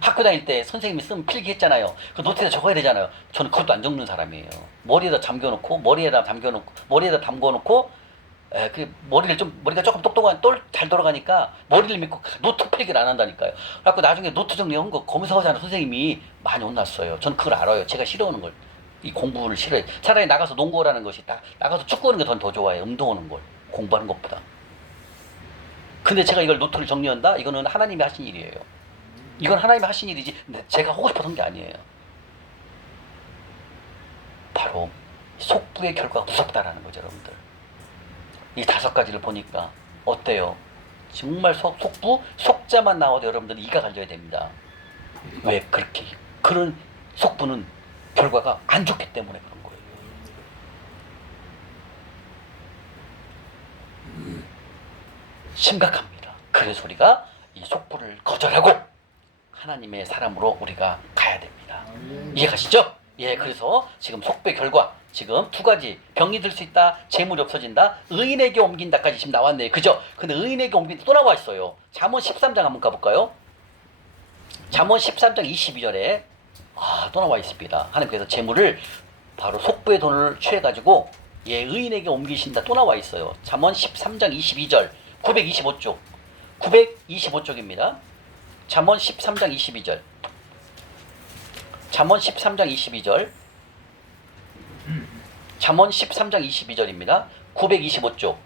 학교 다닐 때 선생님이 쓰면 필기 했잖아요. 그 노트에다 적어야 되잖아요. 저는 그것도 안 적는 사람이에요. 머리에다 담궈놓고 머리가 조금 똑똑한 잘 돌아가니까 머리를 믿고 노트 필기를 안 한다니까요. 그래갖고 나중에 노트 정리한 거 검사하자는 선생님이 많이 혼났어요. 저는 그걸 알아요. 제가 싫어하는 걸. 이 공부를 싫어해요. 차라리 나가서 농구하라는 것이 나가서 축구하는 게 더 좋아해요. 운동하는 걸. 공부하는 것보다. 근데 제가 이걸 노트를 정리한다? 이거는 하나님이 하신 일이에요. 이건 하나님이 하신 일이지 근데 제가 하고 싶어서 한 게 아니에요. 바로 속부의 결과가 무섭다라는 거죠. 여러분들. 이 5가지를 보니까 어때요? 정말 속자만 나와도 여러분들 이가 갈려야 됩니다. 왜 그렇게? 그런 속부는 결과가 안 좋기 때문에 그런 거예요. 심각합니다. 그래서 우리가 이 속부를 거절하고 하나님의 사람으로 우리가 가야 됩니다. 이해가시죠? 예, 그래서 지금 속부의 결과 지금 2가지 병이 들 수 있다, 재물이 없어진다, 의인에게 옮긴다까지 지금 나왔네요. 그죠? 근데 의인에게 옮긴다 또 나와 있어요. 잠언 13장 한번 가볼까요? 잠언 13장 22절에 또 나와 있습니다. 하나님께서 재물을 바로 속부의 돈을 취해가지고 의인에게 옮기신다 또 나와 있어요. 잠언 13장 22절 925쪽 925쪽입니다. 잠언 13장 22절 잠언 13장 22절 잠언 13장 22절입니다. 925쪽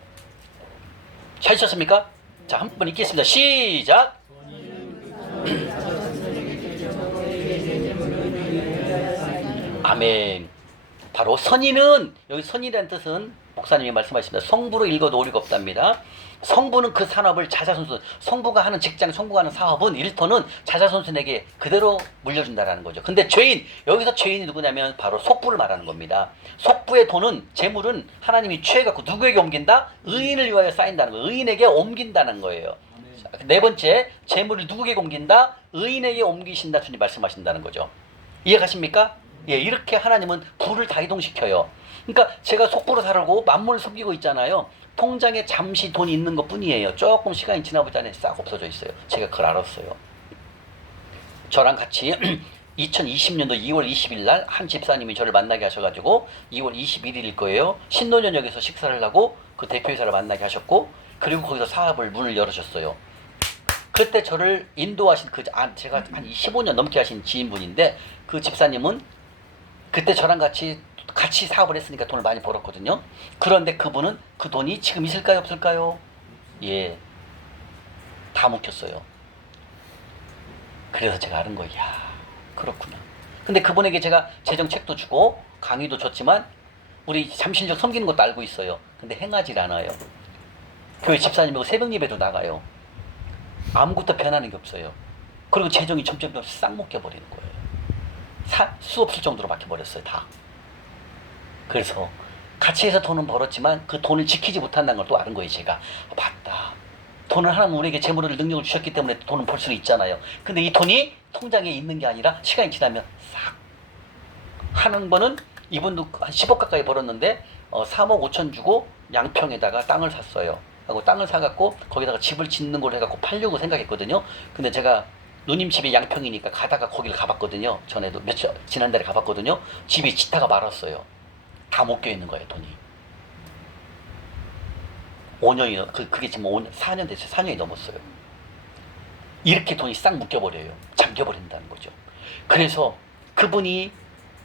찾으셨습니까? 자, 한번 읽겠습니다. 시작! 아멘. 바로 선인은, 여기 선인이라는 뜻은 목사님이 말씀하십니다. 성부로 읽어도 오류가 없답니다. 성부는 그 산업을 자자손손, 성부가 하는 직장, 성부가 하는 사업은 일터는 자자손손에게 그대로 물려준다라는 거죠. 근데 여기서 죄인이 누구냐면 바로 속부를 말하는 겁니다. 속부의 돈은, 재물은 하나님이 취해갖고 누구에게 옮긴다? 의인을 위하여 쌓인다는 거예요. 의인에게 옮긴다는 거예요. 네 번째, 재물을 누구에게 옮긴다? 의인에게 옮기신다 주님 말씀하신다는 거죠. 이해가십니까? 예, 이렇게 하나님은 부를 다 이동시켜요. 그러니까 제가 속부로 살고 만물을 섬기고 있잖아요. 통장에 잠시 돈이 있는 것 뿐이에요. 조금 시간이 지나보자니 싹 없어져 있어요. 제가 그걸 알았어요. 저랑 같이 2020년도 2월 20일 날 한 집사님이 저를 만나게 하셔가지고 2월 21일일 거예요. 신논현역에서 식사를 하고 그 대표이사를 만나게 하셨고 그리고 거기서 사업을 문을 열으셨어요. 그때 저를 인도하신 제가 한 15년 넘게 하신 지인분인데 그 집사님은 그때 저랑 같이 사업을 했으니까 돈을 많이 벌었거든요. 그런데 그분은 그 돈이 지금 있을까요? 없을까요? 예. 다 묵혔어요. 그래서 제가 아는 거예요. 이야, 그렇구나. 근데 그분에게 제가 재정책도 주고 강의도 줬지만 우리 잠실역 섬기는 것도 알고 있어요. 근데 행하질 않아요. 교회 집사님하고 새벽 예배도 나가요. 아무것도 변하는 게 없어요. 그리고 재정이 점점 싹 묶여버리는 거예요. 수 없을 정도로 막혀버렸어요. 다. 그래서 같이 해서 돈은 벌었지만 그 돈을 지키지 못한다는 걸 또 아는 거예요. 제가 맞다. 돈을 하나님 우리에게 재물을 능력을 주셨기 때문에 돈은 벌 수 있잖아요. 근데 이 돈이 통장에 있는 게 아니라 시간이 지나면 싹 하는 거는 이분도 한 10억 가까이 벌었는데 3억 5천 주고 양평에다가 땅을 샀어요. 하고 땅을 사갖고 거기다가 집을 짓는 걸로 해갖고 팔려고 생각했거든요. 근데 제가 누님 집이 양평이니까 가다가 거기를 가봤거든요. 전에도 지난달에 가봤거든요. 집이 지타가 말았어요. 다 묶여 있는 거예요, 돈이. 5년이 그게 지금 4년 됐어요. 4년이 넘었어요. 이렇게 돈이 싹 묶여버려요. 잠겨버린다는 거죠. 그래서 그분이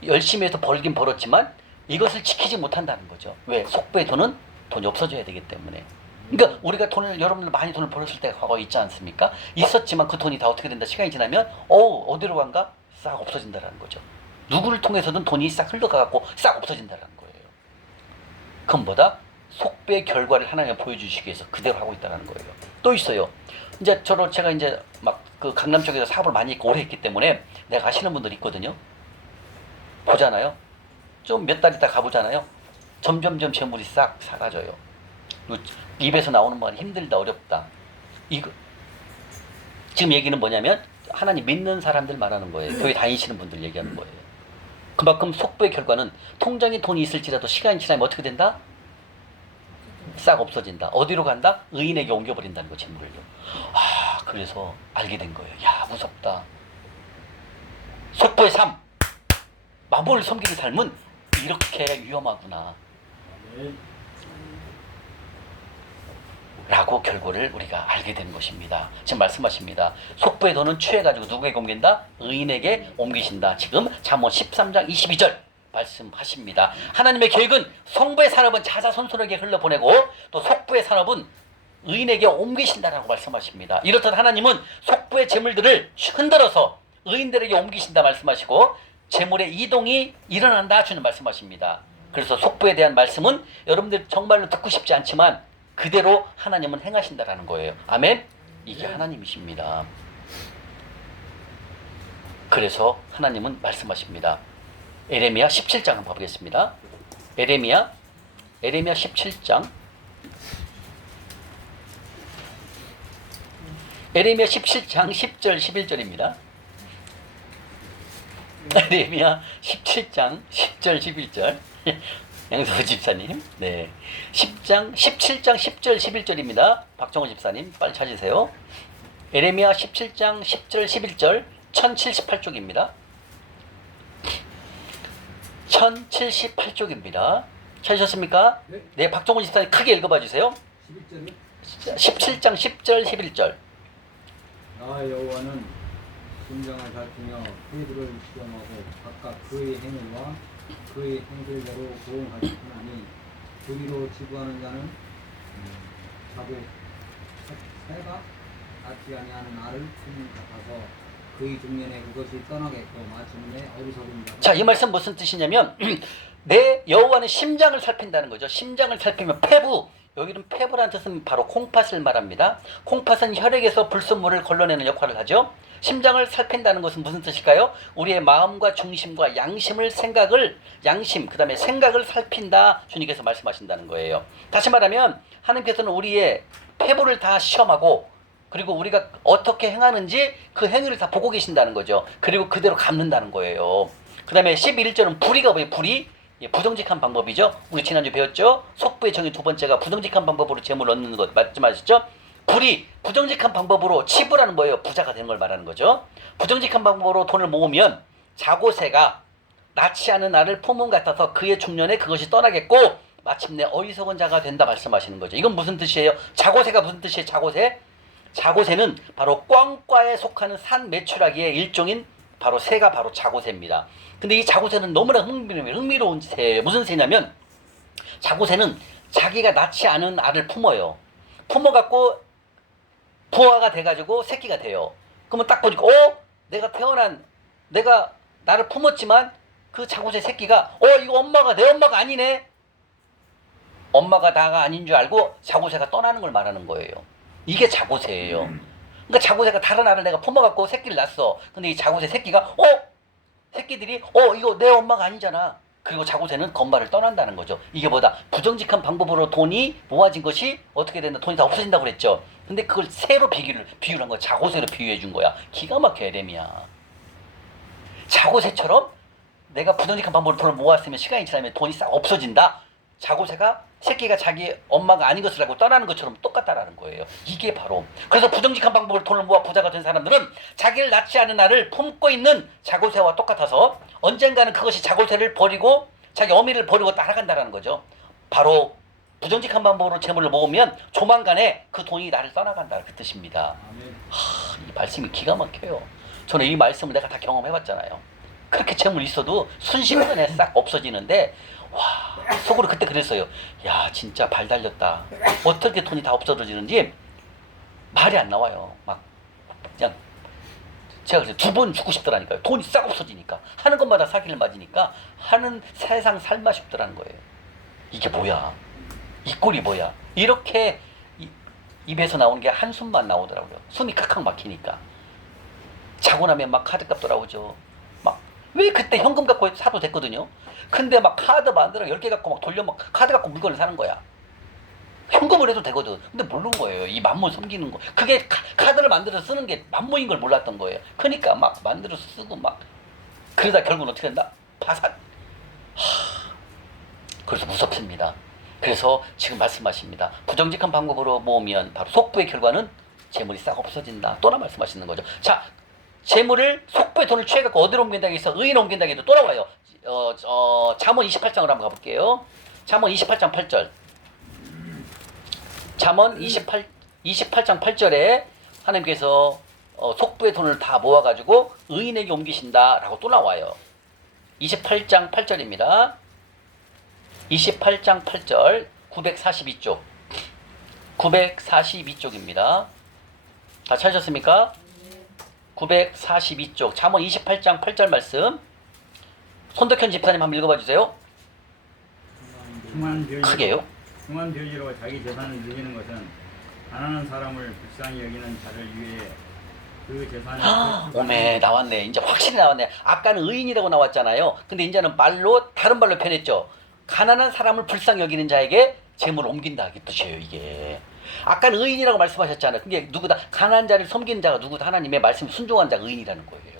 열심히 해서 벌긴 벌었지만 이것을 지키지 못한다는 거죠. 왜? 속부의 돈은 돈이 없어져야 되기 때문에. 그러니까 우리가 여러분들 많이 돈을 벌었을 때가 과거에 있지 않습니까? 있었지만 그 돈이 다 어떻게 된다? 시간이 지나면 어디로 간가? 싹 없어진다는 거죠. 누구를 통해서든 돈이 싹 흘러가고 싹 없어진다는 거예요. 그건 뭐다? 속배의 결과를 하나님 보여주시기 위해서 그대로 하고 있다는 거예요. 또 있어요. 이제 제가 이제 막 그 강남 쪽에서 사업을 많이 오래 했기 때문에 내가 아시는 분들이 있거든요. 보잖아요. 좀 몇 달 있다 가보잖아요. 점점점 재물이 싹 사라져요. 입에서 나오는 말이 힘들다, 어렵다. 이거 지금 얘기는 뭐냐면 하나님 믿는 사람들 말하는 거예요. 교회 다니시는 분들 얘기하는 거예요. 그만큼 속보의 결과는 통장에 돈이 있을지라도 시간이 지나면 어떻게 된다? 싹 없어진다. 어디로 간다? 의인에게 옮겨버린다는 거, 재물을요. 그래서 알게 된 거예요. 야, 무섭다. 속보의 삶, 마법을 섬기는 삶은 이렇게 위험하구나 라고 결과를 우리가 알게 되는 것입니다. 지금 말씀하십니다. 속부의 돈은 취해가지고 누구에게 옮긴다? 의인에게 옮기신다. 지금 잠언 13장 22절 말씀하십니다. 하나님의 계획은 성부의 산업은 자자손손에게 흘러보내고 또 속부의 산업은 의인에게 옮기신다라고 말씀하십니다. 이렇듯 하나님은 속부의 재물들을 흔들어서 의인들에게 옮기신다 말씀하시고 재물의 이동이 일어난다 주는 말씀하십니다. 그래서 속부에 대한 말씀은 여러분들 정말로 듣고 싶지 않지만 그대로 하나님은 행하신다라는 거예요. 아멘? 이게 하나님이십니다. 그래서 하나님은 말씀하십니다. 에레미야 17장 한번 보겠습니다. 에레미야 17장 에레미야 17장 10절 11절입니다. 에레미야 17장 10절 11절 양서 집사님, 네, 17장 10절 11절입니다. 박정호 집사님 빨리 찾으세요. 에레미야 17장 10절 11절 1078쪽입니다. 1078쪽입니다. 찾으셨습니까? 네, 박정호 집사님 크게 읽어봐 주세요. 17장 10절 11절. 나 여호와는 심장을 살피며 그들을 시험하고 각각 그의 행위와 그의 행실대로 보응하시나니 그리로 지구하는 자는 자고 새가 낳지 아니하는 알을 품 같아서 그의 중년에 그것이 떠나겠고 마침내 어리석은 자가. 자, 이 말씀 무슨 뜻이냐면 내 여호와는 심장을 살핀다는 거죠. 심장을 살피면 폐부. 여기는 폐부라는 뜻은 바로 콩팥을 말합니다. 콩팥은 혈액에서 불순물을 걸러내는 역할을 하죠. 심장을 살핀다는 것은 무슨 뜻일까요? 우리의 마음과 중심과 양심, 그 다음에 생각을 살핀다 주님께서 말씀하신다는 거예요. 다시 말하면 하나님께서는 우리의 폐부를 다 시험하고 그리고 우리가 어떻게 행하는지 그 행위를 다 보고 계신다는 거죠. 그리고 그대로 갚는다는 거예요. 그 다음에 11절은 불의가 뭐예요? 불의? 부정직한 방법이죠. 우리 지난주 배웠죠. 속부의 정의 두 번째가 부정직한 방법으로 재물을 얻는 것 말씀하셨죠. 불의, 부정직한 방법으로 치부라는 거예요. 부자가 되는 걸 말하는 거죠. 부정직한 방법으로 돈을 모으면 자고새가 낳지 않은 알을 품은 같아서 그의 중년에 그것이 떠나겠고 마침내 어리석은 자가 된다 말씀하시는 거죠. 이건 무슨 뜻이에요? 자고새가 무슨 뜻이에요? 자고새는 바로 꽝과에 속하는 산 메추라기의 일종인 바로 새가 바로 자고새입니다. 근데 이 자고새는 너무나 흥미로운 새예요. 무슨 새냐면 자고새는 자기가 낳지 않은 알을 품어요. 품어갖고 부화가 돼가지고 새끼가 돼요. 그러면 딱 보니까 내가 나를 품었지만 그 자고새 새끼가 이거 엄마가 내 엄마가 아니네. 엄마가 나가 아닌 줄 알고 자고새가 떠나는 걸 말하는 거예요. 이게 자고새예요. 그러니까 자고새가 다른 알을 내가 품어갖고 새끼를 낳았어. 근데 이 자고새 새끼가 새끼들이 이거 내 엄마가 아니잖아. 그리고 자고새는 건말을 떠난다는 거죠. 이게 뭐다? 부정직한 방법으로 돈이 모아진 것이 어떻게 된다? 돈이 다 없어진다고 그랬죠. 근데 그걸 새로 비유를 한 거야. 자고새로 비유해 준 거야. 기가 막혀 에레미야. 자고새처럼 내가 부정직한 방법으로 돈을 모았으면 시간이 지나면 돈이 싹 없어진다. 자고새가 새끼가 자기 엄마가 아닌 것을 알고 떠나는 것처럼 똑같다라는 거예요. 이게 바로. 그래서 부정직한 방법으로 돈을 모아 부자가 된 사람들은 자기를 낳지 않은 알을 품고 있는 자고새와 똑같아서 언젠가는 그것이 자고새를 버리고 자기 어미를 버리고 따라간다라는 거죠. 바로 부정직한 방법으로 재물을 모으면 조만간에 그 돈이 나를 떠나간다 그 뜻입니다. 아멘. 이 말씀이 기가 막혀요. 저는 이 말씀을 내가 다 경험해봤잖아요. 그렇게 재물 있어도 순식간에 싹 없어지는데 와 속으로 그때 그랬어요. 야 진짜 발 달렸다. 어떻게 돈이 다 없어지는지 말이 안 나와요. 막 그냥 제가 그래서 2번 죽고 싶더라니까요. 돈이 싹 없어지니까 하는 것마다 사기를 맞으니까 하는 세상 살맛이 없더라는 거예요. 이게 뭐야? 이 꼴이 뭐야? 이렇게 입에서 나오는 게 한숨만 나오더라고요. 숨이 칵칵 막히니까. 자고 나면 막 카드값 돌아오죠. 막 왜 그때 현금 갖고 사도 됐거든요. 근데 막 카드 만들어 10개 갖고 막 돌려 막 카드 갖고 물건을 사는 거야. 현금을 해도 되거든. 근데 모르는 거예요. 이 만몬 섬기는 거. 그게 카드를 만들어 쓰는 게 만몬인 걸 몰랐던 거예요. 그러니까 막 만들어 쓰고 막 그러다 결국은 어떻게 된다? 파산. 그래서 무섭습니다. 그래서 지금 말씀하십니다. 부정직한 방법으로 모으면 바로 속부의 결과는 재물이 싹 없어진다. 또나 말씀하시는 거죠. 자, 재물을 속부의 돈을 취해갖고 어디로 옮긴다고 해서 의인을 옮긴다고 해도 또 나와요. 잠언 28장으로 한번 가볼게요. 잠언 28장 8절. 잠언 28장 8절에 하나님께서 속부의 돈을 다 모아가지고 의인에게 옮기신다라고 또 나와요. 28장 8절입니다. 28장 8절 942쪽 942쪽입니다. 다 찾으셨습니까? 942쪽 잠언 28장 8절 말씀 손덕현 집사님 한번 읽어봐 주세요. 크게요. 흉한 변이로 자기 재산을 누리는 것은 가난한 사람을 불쌍히 여기는 자를 위해 그 재산을 오메 나왔네. 이제 확실히 나왔네. 아까는 의인이라고 나왔잖아요. 근데 이제는 말로 다른 말로 표현했죠. 가난한 사람을 불쌍히 여기는 자에게 재물을 옮긴다 이 뜻이에요. 이게 아까는 의인이라고 말씀하셨잖아요. 그게 누구다 가난한 자를 섬기는 자가 누구다 하나님의 말씀에 순종한 자가 의인이라는 거예요.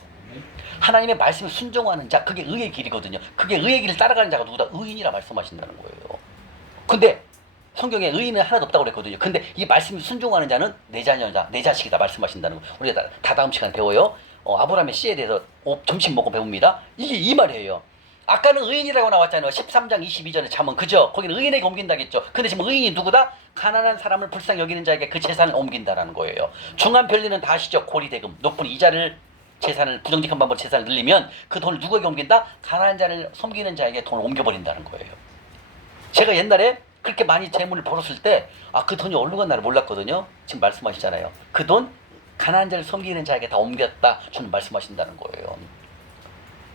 하나님의 말씀에 순종하는 자 그게 의의 길이거든요. 그게 의의 길을 따라가는 자가 누구다 의인이라 말씀하신다는 거예요. 근데 성경에 의인은 하나도 없다고 그랬거든요. 근데 이 말씀에 순종하는 자는 내 자녀다, 내 자식이다 말씀하신다는 거예요. 우리가 다다음 시간에 배워요. 아브라함의 씨에 대해서 점심 먹고 배웁니다. 이게 이 말이에요. 아까는 의인이라고 나왔잖아요. 13장 22절에 잠언 그죠? 거기는 의인에게 옮긴다겠죠. 근데 지금 의인이 누구다? 가난한 사람을 불쌍히 여기는 자에게 그 재산을 옮긴다라는 거예요. 중한 변리는 다 아시죠? 고리대금 높은 이자를 재산을 부정직한 방법으로 재산을 늘리면 그 돈을 누구에게 옮긴다? 가난한 자를 섬기는 자에게 돈을 옮겨버린다는 거예요. 제가 옛날에 그렇게 많이 재물을 벌었을 때 그 돈이 어디로 갔나를 몰랐거든요. 지금 말씀하시잖아요. 그 돈 가난한 자를 섬기는 자에게 다 옮겼다 주는 말씀하신다는 거예요.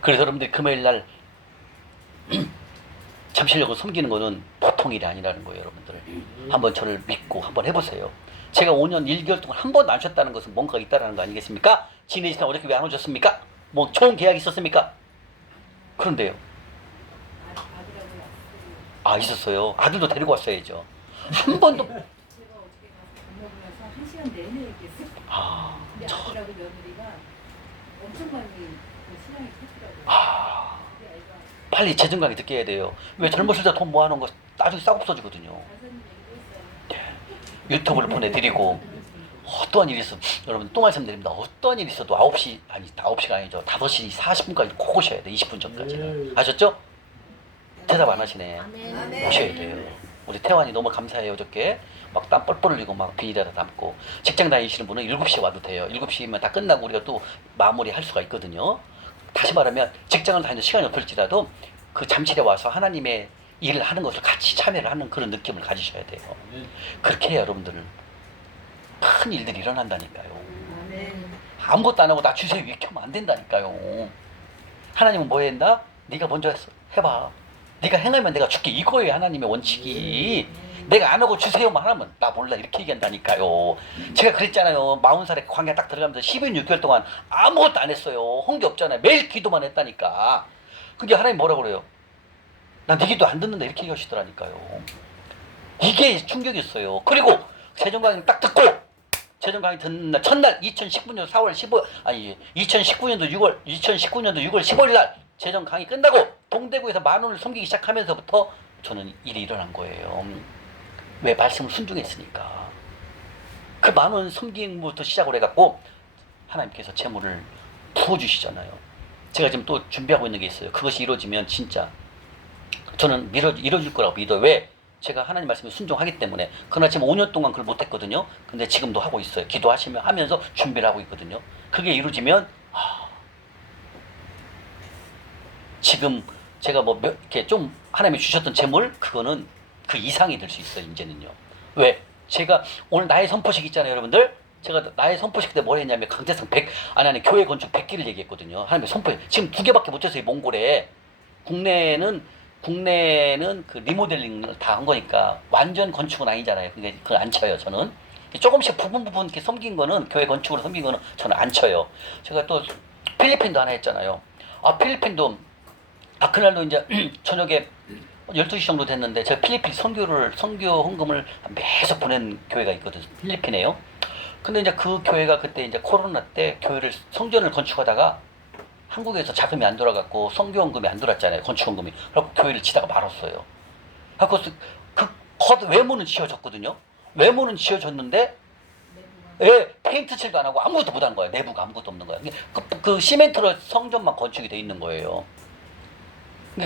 그래서 여러분들이 금요일 날 잠시력을 섬기는 거는 보통 일이 아니라는 거예요. 여러분들 한번 저를 믿고 한번 해보세요. 제가 5년 1개월 동안 한 번도 안 쉬었다는 것은 뭔가가 있다는 거 아니겠습니까? 지내 시간 어저께 왜 안 오셨습니까? 뭐 좋은 계약이 있었습니까? 그런데요. 있었어요. 아들도 데리고 왔어야죠. 한 번도. 제가 어저께 가서 밥 먹으면서 1시간 내내 얘기했어요. 근데 아들하고 며느리가 엄청 많이 그 신앙이 크더라고요. 근데 애가 빨리 재정강의 듣게 해야 돼요. 왜 젊었을 때 돈 모아놓은 거 나중에 싹 없어지거든요. 간사님 얘기도 했어요. 유튜브를 보내드리고 어떠한 일이 있어 여러분 또 말씀드립니다. 어떠한 일이 있어도 9시가 아니죠. 5시 40분까지 꼭 오셔야 돼. 20분 전까지는. 아셨죠? 대답 안 하시네. 오셔야 돼요. 우리 태환이 너무 감사해요. 어저께 막 땀 뻘뻘 흘리고 막 비닐에다 담고 직장 다니시는 분은 7시에 와도 돼요. 7시면 다 끝나고 우리가 또 마무리 할 수가 있거든요. 다시 말하면 직장을 다니는 시간이 없을지라도 그 잠실에 와서 하나님의 일을 하는 것을 같이 참여를 하는 그런 느낌을 가지셔야 돼요. 그렇게 해야 여러분들은 큰 일들이 일어난다니까요. 아무것도 안 하고 나 주세요 이렇게 하면 안 된다니까요. 하나님은 뭐 해야 된다? 네가 먼저 해봐. 네가 행하면 내가 줄게. 이거예요. 하나님의 원칙이. 내가 안 하고 주세요만 하면 나 몰라 이렇게 얘기한다니까요. 제가 그랬잖아요. 40살에 광야 딱 들어가면서 12년 6개월 동안 아무것도 안 했어요. 홍기 없잖아요. 매일 기도만 했다니까. 그게 하나님 뭐라고 그래요? 난 네 기도 안 듣는다 이렇게 얘기하시더라니까요. 이게 충격이었어요. 그리고 세종 강의 딱 듣고 세종 강의 듣는 날 첫날 2019년 4월 15 아니 2019년도 6월 15일 날 세종 강의 끝나고 동대구에서 10,000원을 섬기기 시작하면서부터 저는 일이 일어난 거예요. 왜? 말씀을 순종했으니까. 그 10,000원 섬김부터 시작을 해갖고 하나님께서 재물을 부어주시잖아요. 제가 지금 또 준비하고 있는 게 있어요. 그것이 이루어지면 진짜 저는 이루어질 거라고 믿어요. 왜? 제가 하나님 말씀에 순종하기 때문에. 그러나 지금 5년 동안 그걸 못했거든요. 근데 지금도 하고 있어요. 기도하시며 하면서 준비를 하고 있거든요. 그게 이루어지면 지금 제가 뭐 이렇게 좀 하나님이 주셨던 재물 그거는 그 이상이 될 수 있어요. 이제는요. 왜? 제가 오늘 나의 선포식 있잖아요, 여러분들. 제가 나의 선포식 때 뭘 했냐면 강제성 100 아니 교회 건축 100개를 얘기했거든요. 하나님의 선포. 지금 2개밖에 못 했어요. 몽골에. 국내는 그 리모델링을 다 한 거니까 완전 건축은 아니잖아요. 그러니까 그걸 안 쳐요, 저는. 조금씩 부분 이렇게 섬긴 거는 교회 건축으로 섬긴 거는 저는 안 쳐요. 제가 또 필리핀도 하나 했잖아요. 필리핀도 그날도 이제 저녁에 12시 정도 됐는데 제가 필리핀 선교 헌금을 매서 보낸 교회가 있거든요. 필리핀에요. 근데 이제 그 교회가 그때 이제 코로나 때 교회를 성전을 건축하다가 한국에서 자금이 안 돌아갔고 선교 헌금이 안 돌았잖아요. 건축 헌금이. 그래서 교회를 지다가 말았어요. 그래서 그 외모는 지어졌거든요. 외모는 지어졌는데 페인트 칠도 안 하고 아무것도 못 한 거예요. 내부가 아무것도 없는 거예요. 그 시멘트로 성전만 건축이 돼 있는 거예요.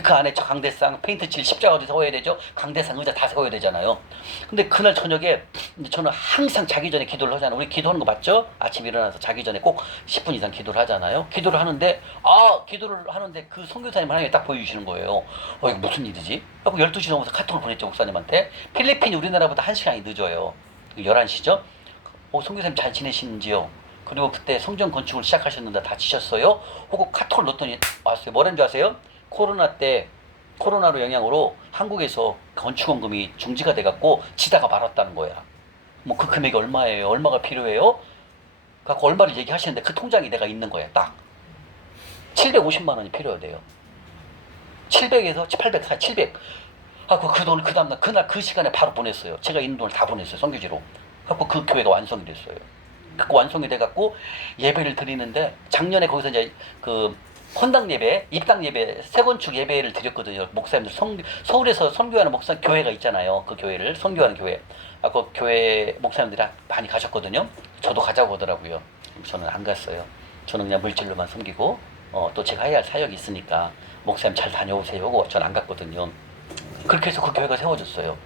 그 안에 저 강대상, 페인트 칠 십자가도 세워야 되죠. 강대상 의자 다 세워야 되잖아요. 근데 그날 저녁에 저는 항상 자기 전에 기도를 하잖아요. 우리 기도하는 거 맞죠? 아침 일어나서 자기 전에 꼭 10분 이상 기도를 하잖아요. 기도를 하는데 그 선교사님 하나님이 딱 보여주시는 거예요. 이거 무슨 일이지? 하고 12시 넘어서 카톡을 보냈죠. 목사님한테. 필리핀이 우리나라보다 1시간이 늦어요. 11시죠. 선교사님 잘 지내시는지요? 그리고 그때 성전 건축을 시작하셨는데 다치셨어요? 하고 카톡을 넣었더니 왔어요. 뭐라는 줄 아세요? 코로나로 영향으로 한국에서 건축원금이 중지가 돼갖고 지다가 말았다는 거야. 뭐 그 금액이 얼마예요? 얼마가 필요해요? 갖고 얼마를 얘기하시는데 그 통장이 내가 있는 거야. 딱 750만 원이 필요하대요. 700에서 800, 700. 갖고 그 돈을 그 다음날 그날 그 시간에 바로 보냈어요. 제가 있는 돈을 다 보냈어요. 선교지로. 갖고 그 교회가 완성이 됐어요. 갖고 완성이 돼갖고 예배를 드리는데 작년에 거기서 이제 그 헌당 예배, 입당 예배, 새건축 예배를 드렸거든요. 목사님들 서울에서 선교하는 교회가 있잖아요. 그 교회를 선교하는 교회. 그 교회 목사님들이 많이 가셨거든요. 저도 가자고 하더라고요. 저는 안 갔어요. 저는 그냥 물질로만 섬기고 또 제가 해야 할 사역이 있으니까 목사님 잘 다녀오세요 하고 저는 안 갔거든요. 그렇게 해서 그 교회가 세워졌어요.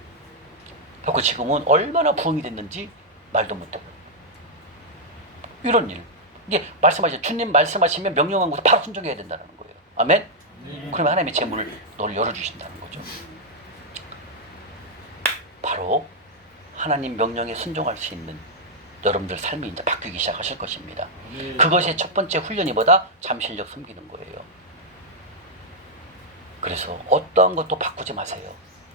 그리고 지금은 얼마나 부흥이 됐는지 말도 못하고 이런 일. 이게 말씀하시죠. 주님 말씀하시면 명령한 것을 바로 순종해야 된다는 거예요. 아멘? 그러면 하나님의 재물을 너를 열어주신다는 거죠. 바로 하나님 명령에 순종할 수 있는 여러분들 삶이 이제 바뀌기 시작하실 것입니다. 그것의 첫 번째 훈련이 뭐다? 잠실력 섬기는 거예요. 그래서 어떠한 것도 바꾸지 마세요.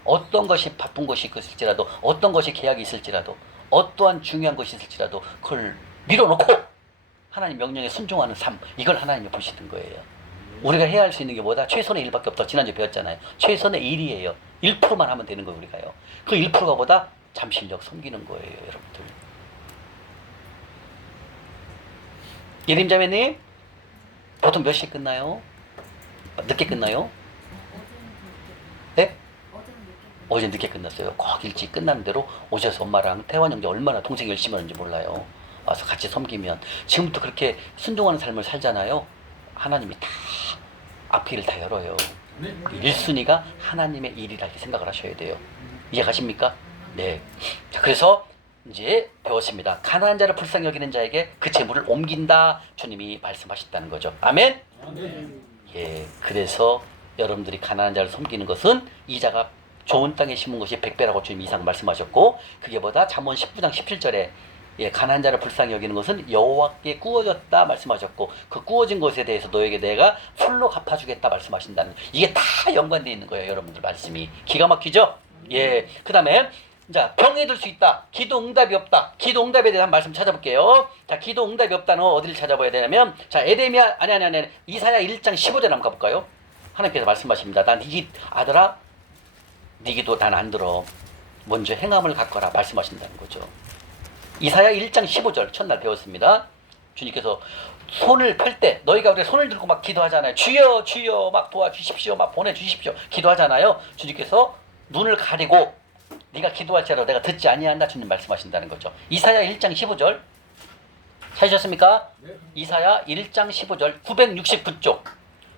어떤 것이 바쁜 것이 있을지라도, 어떤 것이 계약이 있을지라도, 어떠한 중요한 것이 있을지라도 그걸 밀어놓고 하나님 명령에 순종하는 삶, 이걸 하나님이 보시는 거예요. 우리가 해야 할 수 있는 게 뭐다? 최선의 일밖에 없다. 지난주에 배웠잖아요. 최선의 일이에요. 1%만 하면 되는 거예요, 우리가요. 그 1%가 뭐다? 잠실력 섬기는 거예요, 여러분들. 예림자매님, 보통 몇 시에 끝나요? 늦게 끝나요? 네? 어제 늦게 끝났어요. 꼭 일찍 끝나는 대로 오셔서 엄마랑 태환 형제 얼마나 동생이 열심히 하는지 몰라요. 와서 같이 섬기면 지금부터 그렇게 순종하는 삶을 살잖아요. 하나님이 다 앞길을 다 열어요. 1순위가 하나님의 일이라 이렇게 생각을 하셔야 돼요. 이해가십니까? 네. 자, 그래서 이제 배웠습니다. 가난한 자를 불쌍히 여기는 자에게 그 재물을 옮긴다. 주님이 말씀하셨다는 거죠. 아멘? 예. 그래서 여러분들이 가난한 자를 섬기는 것은 이자가 좋은 땅에 심은 것이 100배라고 주님 이상 말씀하셨고, 그게 보다 잠언 19장 17절에 가난한 자를 불쌍히 여기는 것은 여호와께 구워졌다 말씀하셨고, 그 구워진 것에 대해서 너에게 내가 풀로 갚아주겠다 말씀하신다는, 이게 다 연관되어 있는 거예요. 여러분들 말씀이 기가 막히죠? 예. 그 다음에 자, 병에 들 수 있다. 기도 응답이 없다. 기도 응답에 대한 말씀 찾아볼게요. 자, 기도 응답이 없다는 어디를 찾아봐야 되냐면, 자, 에레미야 아니 이사야 1장 15절 한번 가볼까요? 하나님께서 말씀하십니다. 아들아, 네 기도 난 안 들어. 먼저 행함을 갖거라 말씀하신다는 거죠. 이사야 1장 15절 첫날 배웠습니다. 주님께서 손을 펼 때, 너희가 우리 손을 들고 막 기도하잖아요. 주여 주여 막 도와주십시오, 막 보내주십시오 기도하잖아요. 주님께서 눈을 가리고 네가 기도할지라도 내가 듣지 아니한다 주님 말씀하신다는 거죠. 이사야 1장 15절 찾으셨습니까? 네. 이사야 1장 15절 969쪽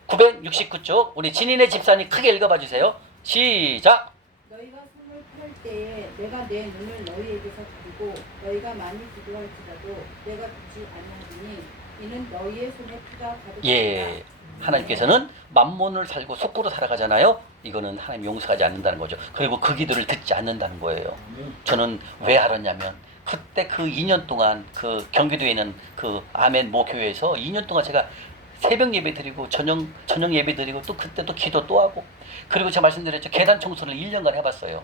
969쪽 우리 진인의 집사님 크게 읽어봐 주세요. 시작. 너희가 손을 펼 때에 내가 내 눈을 너희에게서 가리고 너희가 많이 기도할지라도 내가 듣지 아니하리니 이는 너희의 손에 피가 가득하니라. 예, 하나님께서는 만몬을 살고 속고로 살아가잖아요. 이거는 하나님 용서하지 않는다는 거죠. 그리고 그 기도를 듣지 않는다는 거예요. 저는 왜 알았냐면 그때 그 2년 동안 그 경기도에 있는 그 아멘 모 교회에서 2년 동안 제가 새벽 예배 드리고 저녁 예배 드리고 또 그때 또 기도 또 하고, 그리고 제가 말씀드렸죠. 계단 청소를 1년간 해봤어요.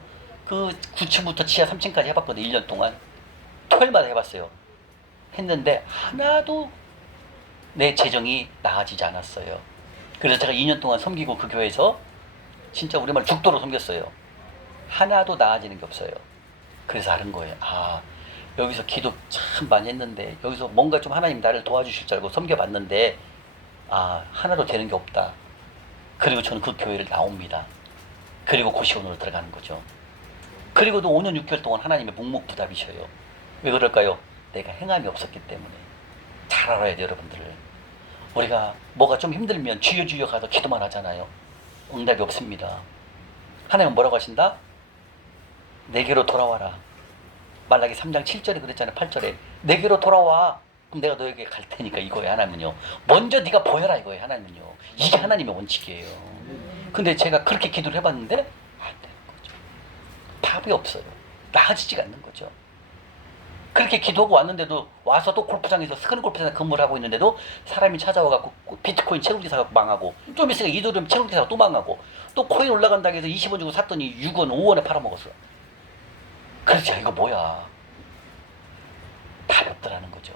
그 9층부터 지하 3층까지 해봤거든요. 1년 동안 토요일마다 해봤어요. 했는데 하나도 내 재정이 나아지지 않았어요. 그래서 제가 2년 동안 섬기고 그 교회에서 진짜 우리말 죽도록 섬겼어요. 하나도 나아지는 게 없어요. 그래서 아는 거예요. 아, 여기서 기도 참 많이 했는데 여기서 뭔가 좀 하나님 나를 도와주실 줄 알고 섬겨봤는데 아, 하나도 되는 게 없다. 그리고 저는 그 교회를 나옵니다. 그리고 고시원으로 들어가는 거죠. 그리고도 5년 6개월 동안 하나님의 묵묵부답이셔요. 왜 그럴까요? 내가 행함이 없었기 때문에. 잘 알아야 돼요, 여러분들. 우리가 뭐가 좀 힘들면 주여 주여 가서 기도만 하잖아요. 응답이 없습니다. 하나님은 뭐라고 하신다? 내게로 돌아와라. 말라기 3장 7절에 그랬잖아요. 8절에 내게로 돌아와. 그럼 내가 너에게 갈 테니까. 이거예요. 하나님은요, 먼저 네가 보여라. 이거예요. 하나님은요, 이게 하나님의 원칙이에요. 근데 제가 그렇게 기도를 해봤는데 안 되는 거죠. 답이 없어요. 나아지지가 않는 거죠. 그렇게 기도하고 왔는데도 와서 또 골프장에서 스크린 골프장에서 근무를 하고 있는데도 사람이 찾아와갖고 비트코인 채굴기 사갖고 망하고, 좀 있으니까 이더리움 채굴기 사고 또 망하고, 또 코인 올라간다고 해서 20원 주고 샀더니 6원 5원에 팔아먹었어. 그렇지. 이거 뭐야. 답이 없더라는 거죠.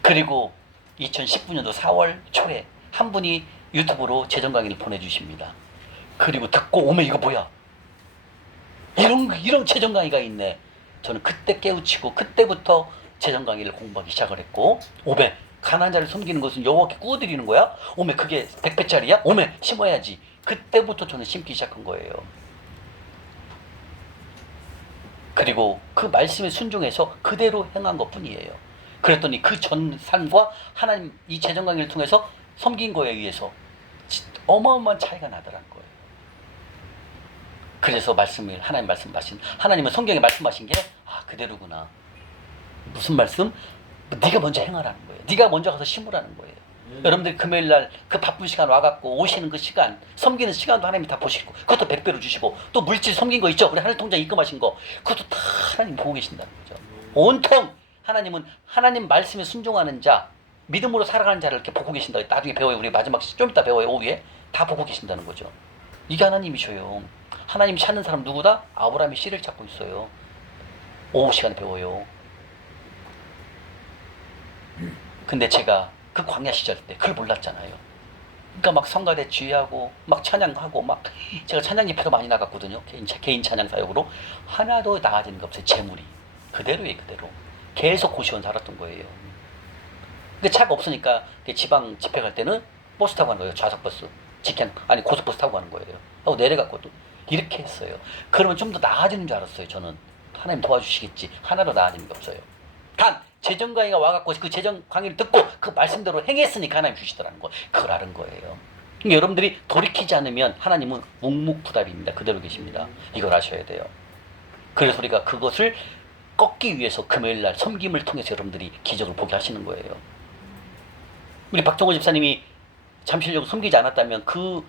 그리고 2019년도 4월 초에 한 분이 유튜브로 재정 강의를 보내주십니다. 그리고 듣고 오면 이거 뭐야, 이런 재정 강의가 있네. 저는 그때 깨우치고 그때부터 재정 강의를 공부하기 시작을 했고, 오메 가난한 자를 섬기는 것은 여호와께 구워드리는 거야? 오메 그게 100배짜리야? 오메 심어야지. 그때부터 저는 심기 시작한 거예요. 그리고 그 말씀에 순종해서 그대로 행한 것뿐이에요. 그랬더니 그 전 삶과 하나님 이 재정 강의를 통해서 섬긴 거에 의해서 어마어마한 차이가 나더라는 거예요. 그래서 말씀을, 하나님 말씀하신, 하나님은 성경에 말씀하신 게 아, 그대로구나. 무슨 말씀? 네가 먼저 행하라는 거예요. 네가 먼저 가서 심으라는 거예요. 여러분들이 금요일날 그 바쁜 시간 와갖고 오시는 그 시간, 섬기는 시간도 하나님이 다 보시고 그것도 100배로 주시고, 또 물질 섬긴 거 있죠? 우리 하늘 통장 입금하신 거, 그것도 다 하나님 보고 계신다는 거죠. 온통 하나님은 하나님 말씀에 순종하는 자, 믿음으로 살아가는 자를 이렇게 보고 계신다. 나중에 배워요. 우리 마지막 좀 이따 배워요. 오후에 다 보고 계신다는 거죠. 이게 하나님이셔요. 하나님이 찾는 사람 누구다? 아브라함이 씨를 찾고 있어요. 오후 시간에 배워요. 근데 제가 그 광야 시절 때 그걸 몰랐잖아요. 그러니까 막 성가대 지휘하고 막 찬양하고 막 제가 찬양 예배도 많이 나갔거든요. 개인 찬양 사역으로. 하나도 나아지는 게 없어요. 재물이 그대로예요. 그대로 계속 고시원 살았던 거예요. 근데 차가 없으니까 지방 집회 갈 때는 버스 타고 가는 거예요. 좌석버스, 직행 아니 고속버스 타고 가는 거예요. 하고 내려갔거든. 이렇게 했어요. 그러면 좀 더 나아지는 줄 알았어요. 저는 하나님 도와주시겠지. 하나도 나아지는 게 없어요. 단 재정 강의가 와갖고 그 재정 강의를 듣고 그 말씀대로 행했으니까 하나님 주시더라는 거. 그걸 아는 거예요. 그러니까 여러분들이 돌이키지 않으면 하나님은 묵묵부답입니다. 그대로 계십니다. 이걸 아셔야 돼요. 그래서 우리가 그것을 꺾기 위해서 금요일날 섬김을 통해서 여러분들이 기적을 보게 하시는 거예요. 우리 박정호 집사님이 잠실령 섬기지 않았다면 그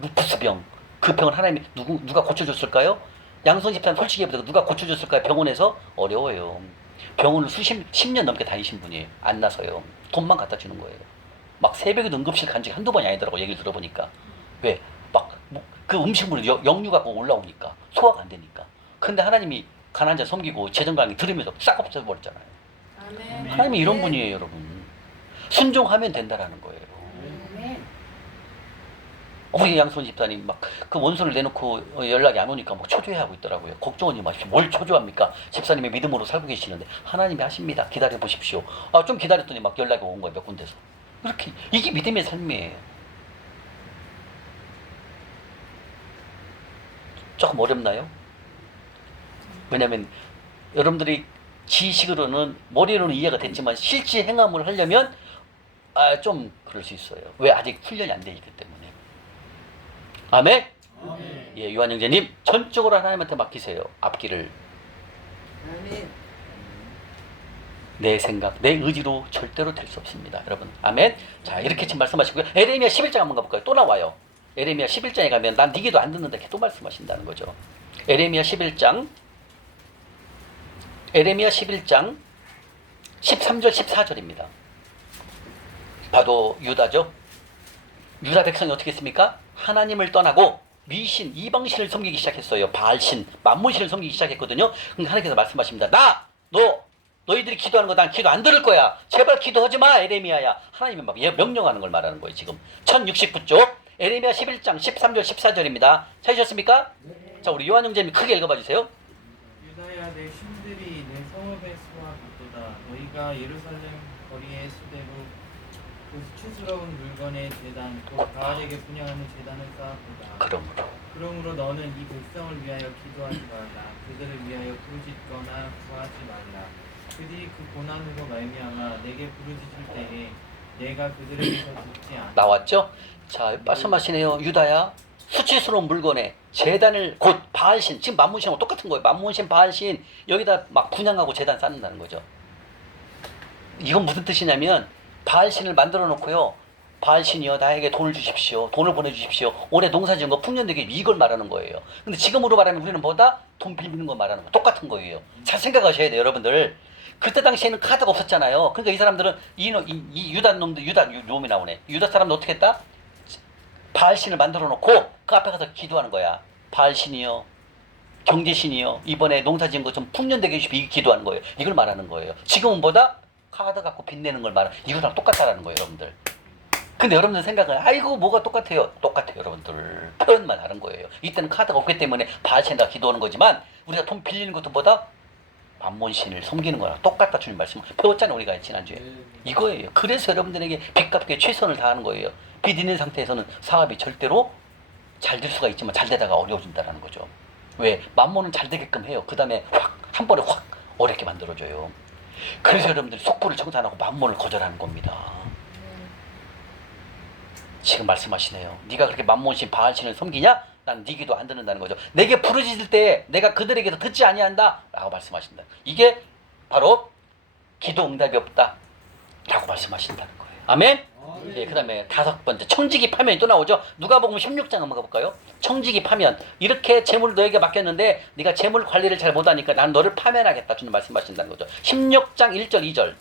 루푸스병, 그 병을 하나님이 누가 고쳐줬을까요? 양성 집사님 솔직히 얘기해서 누가 고쳐줬을까요? 병원에서 어려워요. 병원을 10년 넘게 다니신 분이에요. 안 나서요. 돈만 갖다 주는 거예요. 막 새벽에도 응급실 간 적이 한두 번이 아니더라고. 얘기를 들어보니까. 왜? 막 그 음식물을 역류 갖고 올라오니까 소화가 안 되니까. 근데 하나님이 가난한 자 섬기고 재정 강의 들으면서 싹 없애버렸잖아요. 아멘. 하나님이 이런 분이에요, 여러분. 순종하면 된다라는 거예요. 아멘. 우리 양손 집사님 막 그 원서를 내놓고 연락이 안 오니까 막 초조해하고 있더라고요. 걱정하지 마십시오. 뭘 초조합니까? 집사님의 믿음으로 살고 계시는데 하나님이 하십니다. 기다려 보십시오. 아, 좀 기다렸더니 막 연락이 온 거예요. 몇 군데서. 이렇게 이게 믿음의 삶이에요. 조금 어렵나요? 왜냐하면 여러분들이 지식으로는 머리로는 이해가 됐지만 실제 행함을 하려면 좀 그럴 수 있어요. 왜? 아직 훈련이 안 돼 있기 때문에. 아멘? 아멘. 예, 요한 형제님 전적으로 하나님한테 맡기세요. 앞길을. 아멘. 내 생각, 내 의지로 절대로 될 수 없습니다. 여러분. 아멘. 자, 이렇게 지금 말씀하시고요. 에레미야 11장 한번 가볼까요? 또 나와요. 에레미야 11장에 가면 난 네 기도 안 듣는다 이렇게 또 말씀하신다는 거죠. 에레미야 11장 13절 14절입니다. 봐도 유다죠. 유다 백성이 어떻게 했습니까? 하나님을 떠나고 미신, 이방신을 섬기기 시작했어요. 바알신, 만문신을 섬기기 시작했거든요. 근데 하나님께서 말씀하십니다. 너희들이 기도하는 거 난 기도 안 들을 거야. 제발 기도하지 마, 에레미야야. 하나님이 막 명령하는 걸 말하는 거예요. 지금 1069쪽 에레미야 11장 13절 14절입니다. 찾으셨습니까? 네. 자, 우리 요한 형제님 크게 읽어봐 주세요. 유다야 내 신들이 내 성읍에 수하겠도다. 너희가 예루살렘 거리에 수대로 그 수치스러운 물건의 제단 곧 바알에게 분양하는 제단을 쌓았도다. 그러므로 너는 이 백성을 위하여 기도하지 말라. 그들을 위하여 부르짖거나 구하지 말라. 그들이 그 고난으로 말미암아 내게 부르짖을 때에 내가 그들에게서 듣지 않아. 나왔죠? 자, 말씀하시네요. 유다야, 수치스러운 물건에 제단을 곧 바알신, 지금 만문신하고 똑같은 거예요. 만문신, 바알신 여기다 막 분양하고 제단 쌓는다는 거죠. 이건 무슨 뜻이냐면 바알신을 만들어 놓고요. 바알신이여 나에게 돈을 주십시오. 돈을 보내주십시오. 올해 농사 지은 거 풍년되게 이걸 말하는 거예요. 근데 지금으로 말하면 우리는 뭐다? 돈 빌리는 거 말하는 거 똑같은 거예요. 잘 생각하셔야 돼요, 여러분들. 그때 당시에는 카드가 없었잖아요. 그러니까 이 사람들은 이 유다 놈들, 유다 놈이 나오네. 유다 사람들 어떻게 했다? 바알신을 만들어 놓고 그 앞에 가서 기도하는 거야. 바알신이여, 경제신이여, 이번에 농사 지은 거 좀 풍년되게 해주십시오. 기도하는 거예요. 이걸 말하는 거예요. 지금은 뭐다? 카드 갖고 빚내는 걸 말하는, 이거랑 똑같다라는 거예요, 여러분들. 근데 여러분들 생각은 아이고 뭐가 똑같아요. 똑같아요, 여러분들. 표현만 다른 거예요. 이때는 카드가 없기 때문에 바알신에다 기도하는 거지만 우리가 돈 빌리는 것도 뭐다? 만몬신을 섬기는 거랑 똑같다. 주님 말씀 배웠잖아요, 우리가 지난주에. 이거예요. 그래서 여러분들에게 빚 갚게 최선을 다하는 거예요. 빚 있는 상태에서는 사업이 절대로 잘 될 수가 있지만 잘 되다가 어려워진다는 거죠. 왜? 만몬은 잘 되게끔 해요. 그 다음에 한 번에 확 어렵게 만들어줘요. 그래서 여러분들이 속부를 청산하고 만몬을 거절하는 겁니다. 지금 말씀하시네요. 네가 그렇게 만몬신 바알신을 섬기냐? 난 네 기도 안 듣는다는 거죠. 내게 부르짖을 때 내가 그들에게도 듣지 아니한다 라고 말씀하신다. 이게 바로 기도 응답이 없다 라고 말씀하신다는 거예요. 아멘? 예, 그 다음에 5번째 청지기 파면이 또 나오죠. 누가복음 16장 한번 가볼까요? 청지기 파면. 이렇게 재물을 너에게 맡겼는데 네가 재물 관리를 잘 못하니까 난 너를 파면하겠다 주님 말씀하신다는 거죠. 16장 1절 2절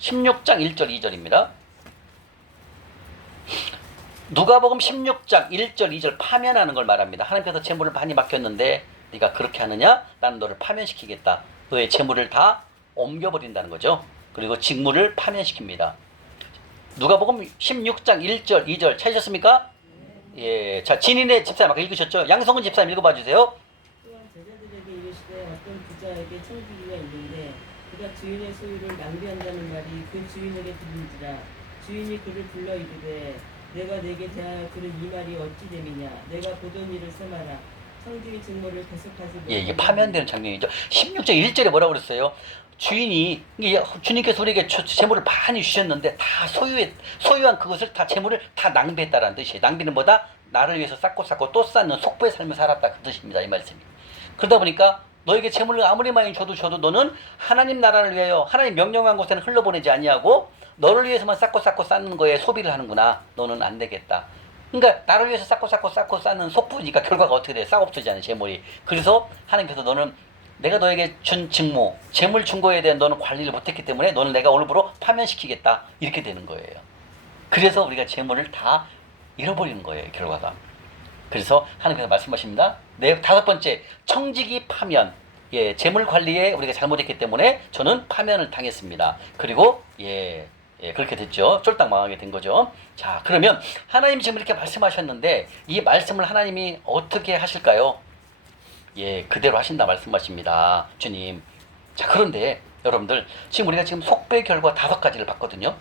16장 1절 2절입니다. 누가복음 16장 1절 2절 파면하는 걸 말합니다. 하나님께서 재물을 많이 맡겼는데 네가 그렇게 하느냐? 나는 너를 파면시키겠다. 너의 재물을 다 옮겨버린다는 거죠. 그리고 직무를 파면시킵니다. 누가복음 16장 1절 2절 찾으셨습니까? 예, 자 진인의 집사님 아까 읽으셨죠? 양성은 집사님 읽어봐 주세요. 또한 제자들에게 이르시되 어떤 부자에게 청지기가 있는데 그가 주인의 소유를 낭비한다는 말이 그 주인에게 들린지라. 주인이 그를 불러 이르되 내가 내게 대하여 들은 이 말이 어찌 됨이냐. 내가 보던 일을 삼아라. 청지기 직무를 계속하지 못하고. 예, 이게 파면되는 장면이죠. 16장 1절에 뭐라고 그랬어요? 주인이, 주님께서 우리에게 재물을 많이 주셨는데 다 소유한 그것을 다 재물을 다 낭비했다라는 뜻이에요. 낭비는 뭐다? 나를 위해서 쌓고 또 쌓는 속부의 삶을 살았다 그 뜻입니다. 이 말씀이. 그러다 보니까 너에게 재물을 아무리 많이 줘도 너는 하나님 나라를 위하여 하나님 명령한 곳에는 흘러보내지 아니하고 너를 위해서만 쌓고 쌓는 거에 소비를 하는구나. 너는 안 되겠다. 그러니까 나를 위해서 쌓고 쌓는 속부니까 결과가 어떻게 돼? 싹 없어지잖아요, 재물이. 그래서 하나님께서 너는 내가 너에게 준 직무, 재물 준 거에 대한 너는 관리를 못했기 때문에 너는 내가 오늘부로 파면시키겠다. 이렇게 되는 거예요. 그래서 우리가 재물을 다 잃어버리는 거예요, 결과가. 그래서 하나님께서 말씀하십니다. 5번째, 청지기 파면. 예, 재물 관리에 우리가 잘못했기 때문에 저는 파면을 당했습니다. 그리고 그렇게 됐죠. 쫄딱 망하게 된 거죠. 자, 그러면 하나님 지금 이렇게 말씀하셨는데 이 말씀을 하나님이 어떻게 하실까요? 예, 그대로 하신다 말씀하십니다. 주님. 자, 그런데 여러분들 지금 우리가 지금 속배 결과 5가지를 봤거든요.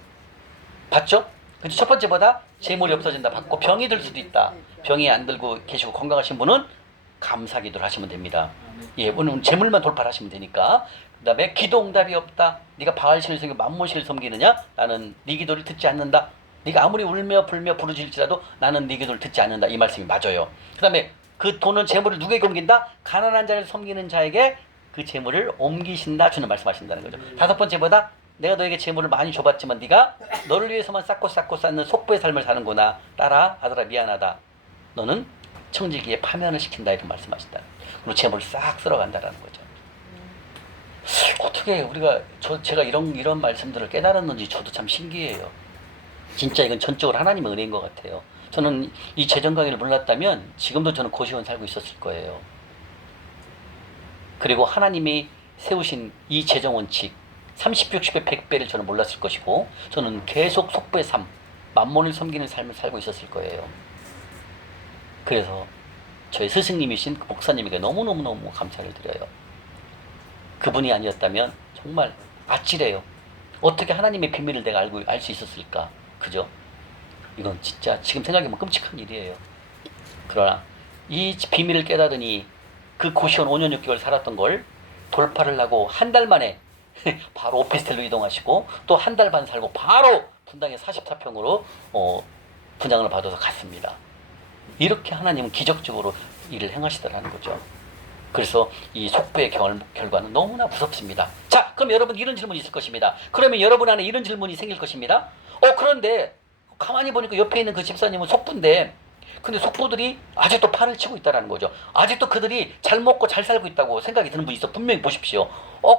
봤죠? 근데 첫 번째보다 재물이 없어진다 받고 병이 들 수도 있다. 병이 안 들고 계시고 건강하신 분은 감사기도를 하시면 됩니다. 예, 오늘 재물만 돌파하시면 되니까. 그 다음에 기도 응답이 없다. 네가 바알신을 섬기고 만몬신을 섬기느냐? 나는 네 기도를 듣지 않는다. 네가 아무리 울며 불며 부르짖을지라도 나는 네 기도를 듣지 않는다. 이 말씀이 맞아요. 그 다음에 그 돈은 재물을 누구에게 옮긴다? 가난한 자를 섬기는 자에게 그 재물을 옮기신다 주는 말씀하신다는 거죠. 다섯 번째 뭐다? 내가 너에게 재물을 많이 줘봤지만 네가 너를 위해서만 쌓고 쌓는 속부의 삶을 사는구나. 딸아, 아들아, 미안하다. 너는 청지기에 파면을 시킨다 이런 말씀하신다. 그리고 재물을 싹 쓸어간다라는 거죠. 어떻게 우리가 제가 이런 말씀들을 깨달았는지 저도 참 신기해요. 진짜 이건 전적으로 하나님의 은혜인 것 같아요. 저는 이 재정 강의를 몰랐다면 지금도 저는 고시원 살고 있었을 거예요. 그리고 하나님이 세우신 이 재정 원칙 30, 60배, 100배를 저는 몰랐을 것이고 저는 계속 속부의 삶, 만몬을 섬기는 삶을 살고 있었을 거예요. 그래서 저희 스승님이신 그 목사님에게 너무너무 감사를 드려요. 그분이 아니었다면 정말 아찔해요. 어떻게 하나님의 비밀을 내가 알 수 있었을까? 그죠? 이건 진짜 지금 생각해보면 끔찍한 일이에요. 그러나 이 비밀을 깨달으니 그 고시원 5년 6개월 살았던 걸 돌파를 하고 한 달 만에 바로 오피스텔로 이동하시고 또 한 달 반 살고 바로 분당에 44평으로 분양을 받아서 갔습니다. 이렇게 하나님은 기적적으로 일을 행하시더라는 거죠. 그래서 이 속부의 결과는 너무나 무섭습니다. 자, 그럼 여러분 이런 질문이 있을 것입니다. 그러면 여러분 안에 이런 질문이 생길 것입니다. 그런데 가만히 보니까 옆에 있는 그 집사님은 속부인데 근데 속부들이 아직도 팔을 치고 있다는 거죠. 아직도 그들이 잘 먹고 잘 살고 있다고 생각이 드는 분이 있어. 분명히 보십시오.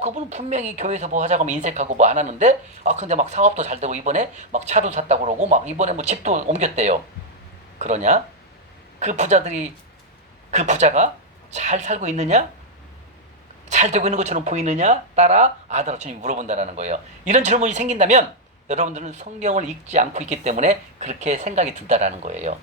그분은 분명히 교회에서 뭐 하자고 하면 인색하고 뭐 안 하는데 근데 막 사업도 잘 되고 이번에 막 차도 샀다고 그러고 막 이번에 뭐 집도 옮겼대요. 그러냐? 그 부자가 잘 살고 있느냐? 잘 되고 있는 것처럼 보이느냐? 딸아, 아들아, 주님이 물어본다는 거예요. 이런 질문이 생긴다면 여러분들은 성경을 읽지 않고 있기 때문에 그렇게 생각이 든다라는 거예요.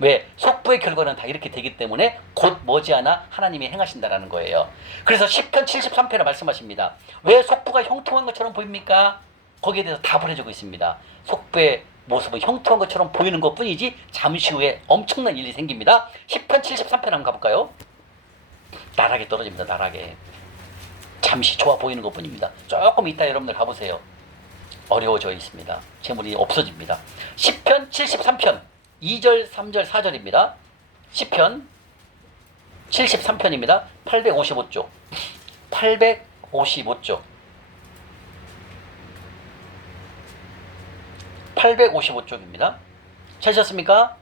왜? 속부의 결과는 다 이렇게 되기 때문에 곧 머지않아 하나님이 행하신다라는 거예요. 그래서 시편 73편에 말씀하십니다. 왜 속부가 형통한 것처럼 보입니까? 거기에 대해서 답을 해주고 있습니다. 속부의 모습은 형통한 것처럼 보이는 것뿐이지 잠시 후에 엄청난 일이 생깁니다. 시편 73편 한번 가볼까요? 나락에 떨어집니다. 나락에. 잠시 좋아 보이는 것뿐입니다. 조금 이따 여러분들 가보세요. 어려워져 있습니다. 재물이 없어집니다. 시편 73편 2절, 3절, 4절입니다. 시편 73편입니다. 855쪽. 855쪽. 855쪽입니다. 찾으셨습니까?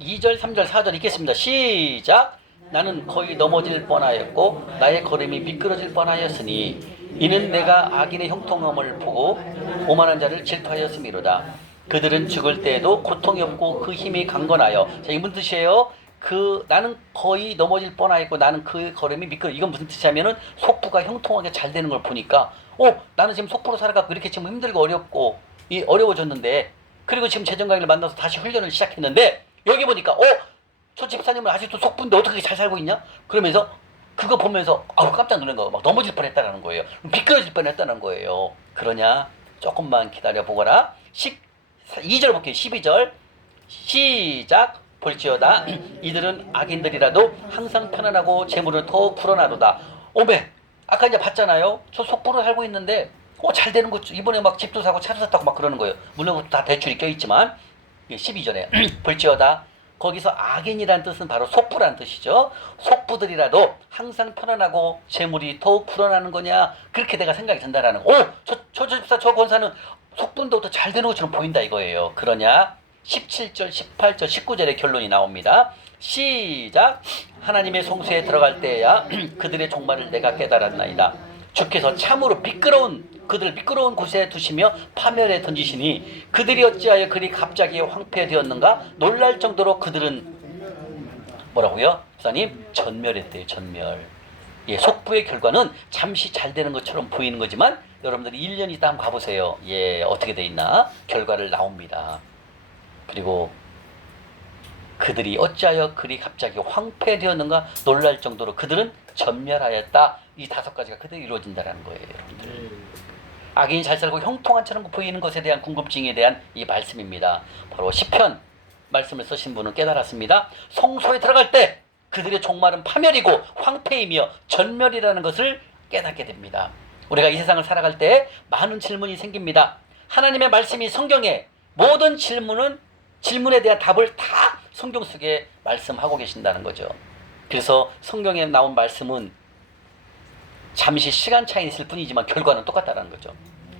2절, 3절, 4절 읽겠습니다. 시작! 나는 거의 넘어질 뻔하였고 나의 걸음이 미끄러질 뻔하였으니 이는 내가 악인의 형통함을 보고 오만한 자를 질투하였음이로다. 그들은 죽을 때에도 고통이 없고 그 힘이 강건하여. 자, 이게 무슨 뜻이에요? 나는 거의 넘어질 뻔하였고 나는 그 걸음이 미끄러. 이건 무슨 뜻이냐면은 속부가 형통하게 잘 되는 걸 보니까 나는 지금 속부로 살아가고 이렇게 지금 힘들고 어렵고 어려워졌는데 그리고 지금 재정강의를 만나서 다시 훈련을 시작했는데 여기 보니까 저 집사님은 아직도 속부인데 어떻게 잘 살고 있냐? 그러면서 그거 보면서 깜짝 놀란 거 막 넘어질 뻔했다는 거예요. 미끄러질 뻔했다는 거예요. 그러냐? 조금만 기다려보거라. 2절 볼게요. 12절 시작. 볼지어다 이들은 악인들이라도 항상 편안하고 재물은 더욱 불어나도다. 오메 아까 이제 봤잖아요. 저 속부로 살고 있는데 잘 되는 거 이번에 막 집도 사고 차도 샀다고 막 그러는 거예요. 물론 다 대출이 껴있지만 12절에 볼지어다 거기서 악인이란 뜻은 바로 속부란 뜻이죠. 속부들이라도 항상 편안하고 재물이 더욱 불어나는 거냐 그렇게 내가 생각이 든다라는 거. 저 집사 저 권사는 속부인도 더 잘 되는 것처럼 보인다 이거예요. 그러냐? 17절 18절 19절의 결론이 나옵니다. 시작. 하나님의 성소에 들어갈 때야 그들의 종말을 내가 깨달았나이다. 주께서 참으로 그들을 미끄러운 곳에 두시며 파멸에 던지시니 그들이 어찌하여 그리 갑자기 황폐되었는가 놀랄 정도로 그들은 뭐라고요? 목사님 전멸했대요. 전멸. 예, 속부의 결과는 잠시 잘 되는 것처럼 보이는 거지만 여러분들이 1년 있다 한번 가보세요. 예, 어떻게 돼 있나? 결과를 나옵니다. 그리고 그들이 어찌하여 그리 갑자기 황폐되었는가 놀랄 정도로 그들은 전멸하였다. 이 5가지가 그대로 이루어진다는 거예요, 여러분들. 악인이 잘 살고 형통한처럼 보이는 것에 대한 궁금증에 대한 이 말씀입니다. 바로 시편 말씀을 쓰신 분은 깨달았습니다. 성소에 들어갈 때 그들의 종말은 파멸이고 황폐이며 전멸이라는 것을 깨닫게 됩니다. 우리가 이 세상을 살아갈 때 많은 질문이 생깁니다. 하나님의 말씀이 성경에 모든 질문에 대한 답을 다 성경 속에 말씀하고 계신다는 거죠. 그래서 성경에 나온 말씀은 잠시 시간 차이 있을 뿐이지만 결과는 똑같다는 거죠.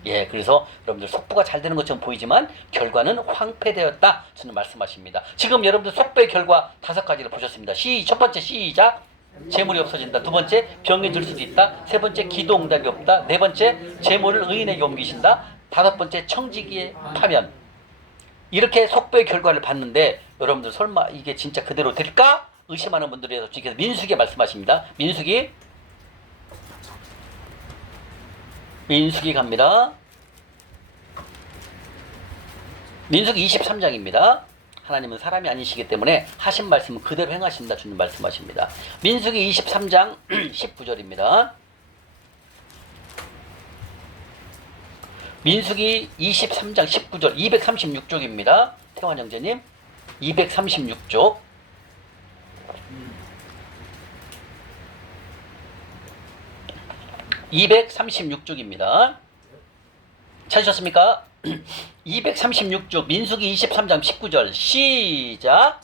예, 그래서 여러분들 속보가 잘 되는 것처럼 보이지만 결과는 황폐되었다. 저는 말씀하십니다. 지금 여러분들 속보의 결과 5가지를 보셨습니다. 첫 번째 시작. 재물이 없어진다. 두 번째 병이 들 수도 있다. 세 번째 기도 응답이 없다. 네 번째 재물을 의인에게 옮기신다. 다섯 번째 청지기의 파면. 이렇게 속보의 결과를 봤는데 여러분들 설마 이게 진짜 그대로 될까? 의심하는 분들에서 주께서 민수기에 말씀하십니다. 민수기 갑니다. 민수기 23장입니다. 하나님은 사람이 아니시기 때문에 하신 말씀은 그대로 행하신다. 주님 말씀하십니다. 민수기 23장 19절입니다. 민수기 23장 19절 236쪽입니다. 태환 형제님 236쪽 236쪽입니다. 찾으셨습니까? 236쪽 민수기 23장 19절 시작.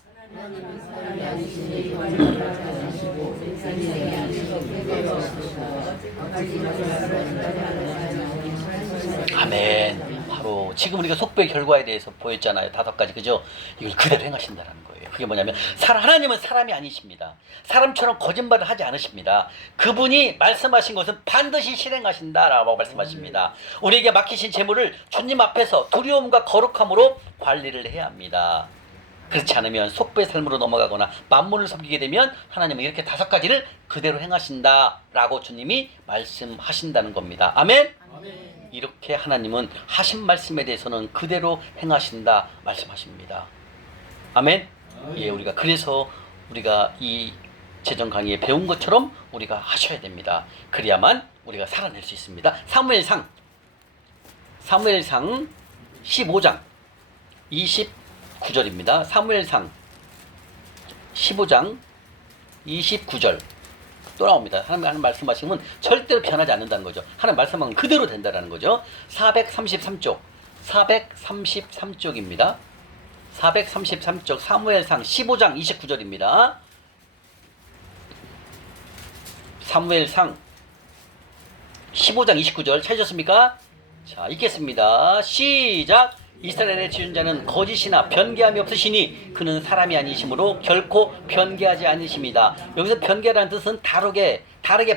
아멘. 바로 지금 우리가 속보의 결과에 대해서 보였잖아요. 5가지, 그죠? 이걸 그대로 행하신다는 거예요. 그게 뭐냐면 하나님은 사람이 아니십니다. 사람처럼 거짓말을 하지 않으십니다. 그분이 말씀하신 것은 반드시 실행하신다라고 말씀하십니다. 우리에게 맡기신 재물을 주님 앞에서 두려움과 거룩함으로 관리를 해야 합니다. 그렇지 않으면 속보의 삶으로 넘어가거나 만몬을 섬기게 되면 하나님은 이렇게 5가지를 그대로 행하신다라고 주님이 말씀하신다는 겁니다. 아멘? 아멘. 이렇게 하나님은 하신 말씀에 대해서는 그대로 행하신다 말씀하십니다. 아멘? 예, 우리가 그래서 우리가 이 재정 강의에 배운 것처럼 우리가 하셔야 됩니다. 그래야만 우리가 살아낼 수 있습니다. 사무엘상 15장 29절입니다. 사무엘상 15장 29절 또 나옵니다. 하나님 말씀하시면 절대로 변하지 않는다는 거죠. 하나님 말씀하면 그대로 된다는 거죠. 433쪽입니다. 433쪽 사무엘상 15장 29절입니다. 사무엘상 15장 29절 찾으셨습니까? 자, 읽겠습니다. 시작. 이스라엘의 지존자는 거짓이나 변개함이 없으시니 그는 사람이 아니시므로 결코 변개하지 않으십니다. 여기서 변개라는 뜻은 다르게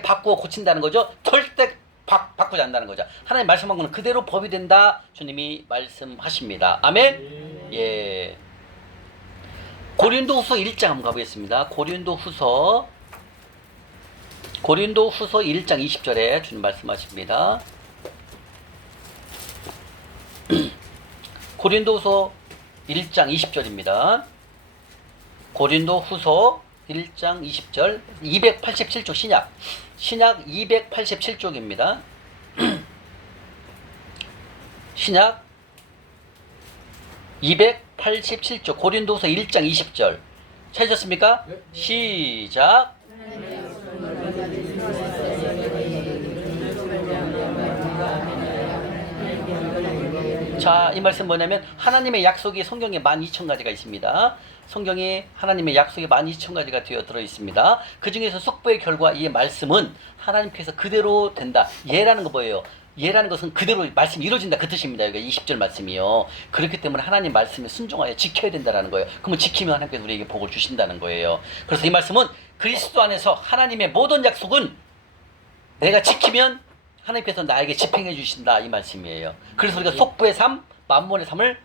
바꾸어 고친다는 거죠. 절대 바꾸지 않는다는 거죠. 하나님 말씀한 거는 그대로 법이 된다. 주님이 말씀하십니다. 아멘. 예. 고린도후서 1장 한번 가보겠습니다. 고린도후서 1장 20절에 주님 말씀하십니다. 고린도후서 1장 20절입니다. 고린도후서 1장 20절 287쪽 신약 287쪽입니다. 신약 287쪽 고린도후서 1장 20절 찾으셨습니까? 네. 시작. 자, 이 말씀 뭐냐면 하나님의 약속이 성경에 12,000가지가 있습니다. 성경에 하나님의 약속이 12,000가지가 되어 들어 있습니다. 그 중에서 속보의 결과 이 말씀은 하나님께서 그대로 된다. 예라는 거 뭐예요? 예라는 것은 그대로 말씀이 이루어진다 그 뜻입니다. 여기가 20절 말씀이요. 그렇기 때문에 하나님 말씀에 순종하여 지켜야 된다는 거예요. 그러면 지키면 하나님께서 우리에게 복을 주신다는 거예요. 그래서 이 말씀은 그리스도 안에서 하나님의 모든 약속은 내가 지키면 하나님께서 나에게 집행해 주신다 이 말씀이에요. 그래서 우리가 속부의 삶, 만몬의 삶을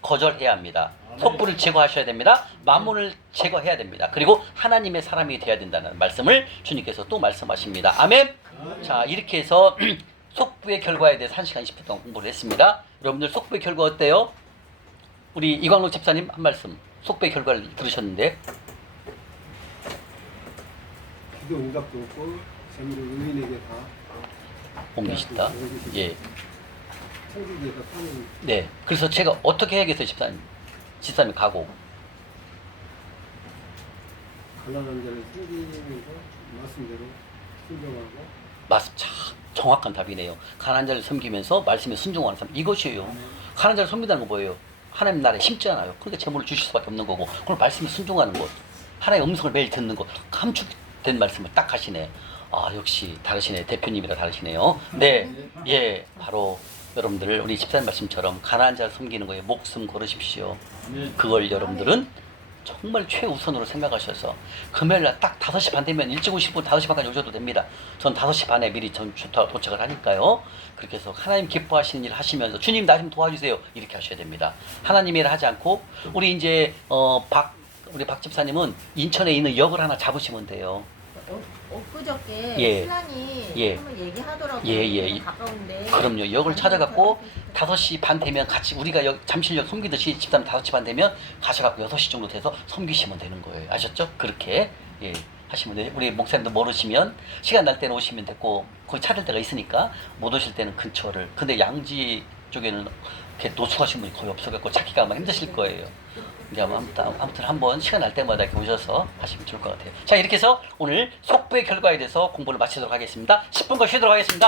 거절해야 합니다. 속부를 제거하셔야 됩니다. 만몬을 제거해야 됩니다. 그리고 하나님의 사람이 되어야 된다는 말씀을 주님께서 또 말씀하십니다. 아멘. 자, 이렇게 해서 속부의 결과에 대해서 1시간 20분 동안 공부를 했습니다. 여러분들 속부의 결과 어때요? 우리 이광록 집사님 한 말씀. 속부의 결과를 들으셨는데 기도 응답도 없고 재물을 의인에게 다 옮기신다. 예. 천국에서 사는 네. 그래서 제가 어떻게 해야겠어요, 집사님? 집사님 가고. 가난한 자를 섬기면서 말씀대로 순종하고 참 정확한 답이네요. 가난한 자를 섬기면서 말씀에 순종하는 삶. 이것이에요. 가난한 자를 섬긴다는 거 뭐예요? 하나님 나라에 심잖아요. 그러니까 재물을 주실 수밖에 없는 거고. 그럼 말씀에 순종하는 것. 하나님의 음성을 매일 듣는 거 감축된 말씀을 딱 하시네. 아, 역시 다르시네. 대표님이라 다르시네요. 네, 예, 바로 여러분들 우리 집사님 말씀처럼 가난한 자를 섬기는 거에 목숨 걸으십시오. 그걸 여러분들은 정말 최우선으로 생각하셔서 금요일날 딱 5시 반 되면 일찍 오실 분 5시 반까지 오셔도 됩니다. 전 5시 반에 미리 도착을 하니까요. 그렇게 해서 하나님 기뻐하시는 일 하시면서 주님 나 좀 도와주세요 이렇게 하셔야 됩니다. 하나님 일 하지 않고 우리 이제 우리 박 집사님은 인천에 있는 역을 하나 잡으시면 돼요. 엊그저께 예. 신랑이 예. 한번 얘기하더라고요. 예. 가까운데. 그럼요. 역을 찾아갖고 5시 반 되면 같이 우리가 잠실역 섬기듯이 집사람 5시 반 되면 가셔갖고 6시 정도 돼서 섬기시면 되는 거예요. 아셨죠? 그렇게 예 하시면 돼요. 우리 목사님도 모르시면 시간 날 때는 오시면 됐고 거기 찾을 데가 있으니까 못 오실 때는 근처를. 근데 양지 쪽에는 이렇게 노숙하신 분이 거의 없어갖고 찾기가 아마 힘드실 거예요. 이제 아무튼 한번 시간 날 때마다 이렇게 오셔서 하시면 좋을 것 같아요. 자, 이렇게 해서 오늘 속부의 결과에 대해서 공부를 마치도록 하겠습니다. 10분간 쉬도록 하겠습니다.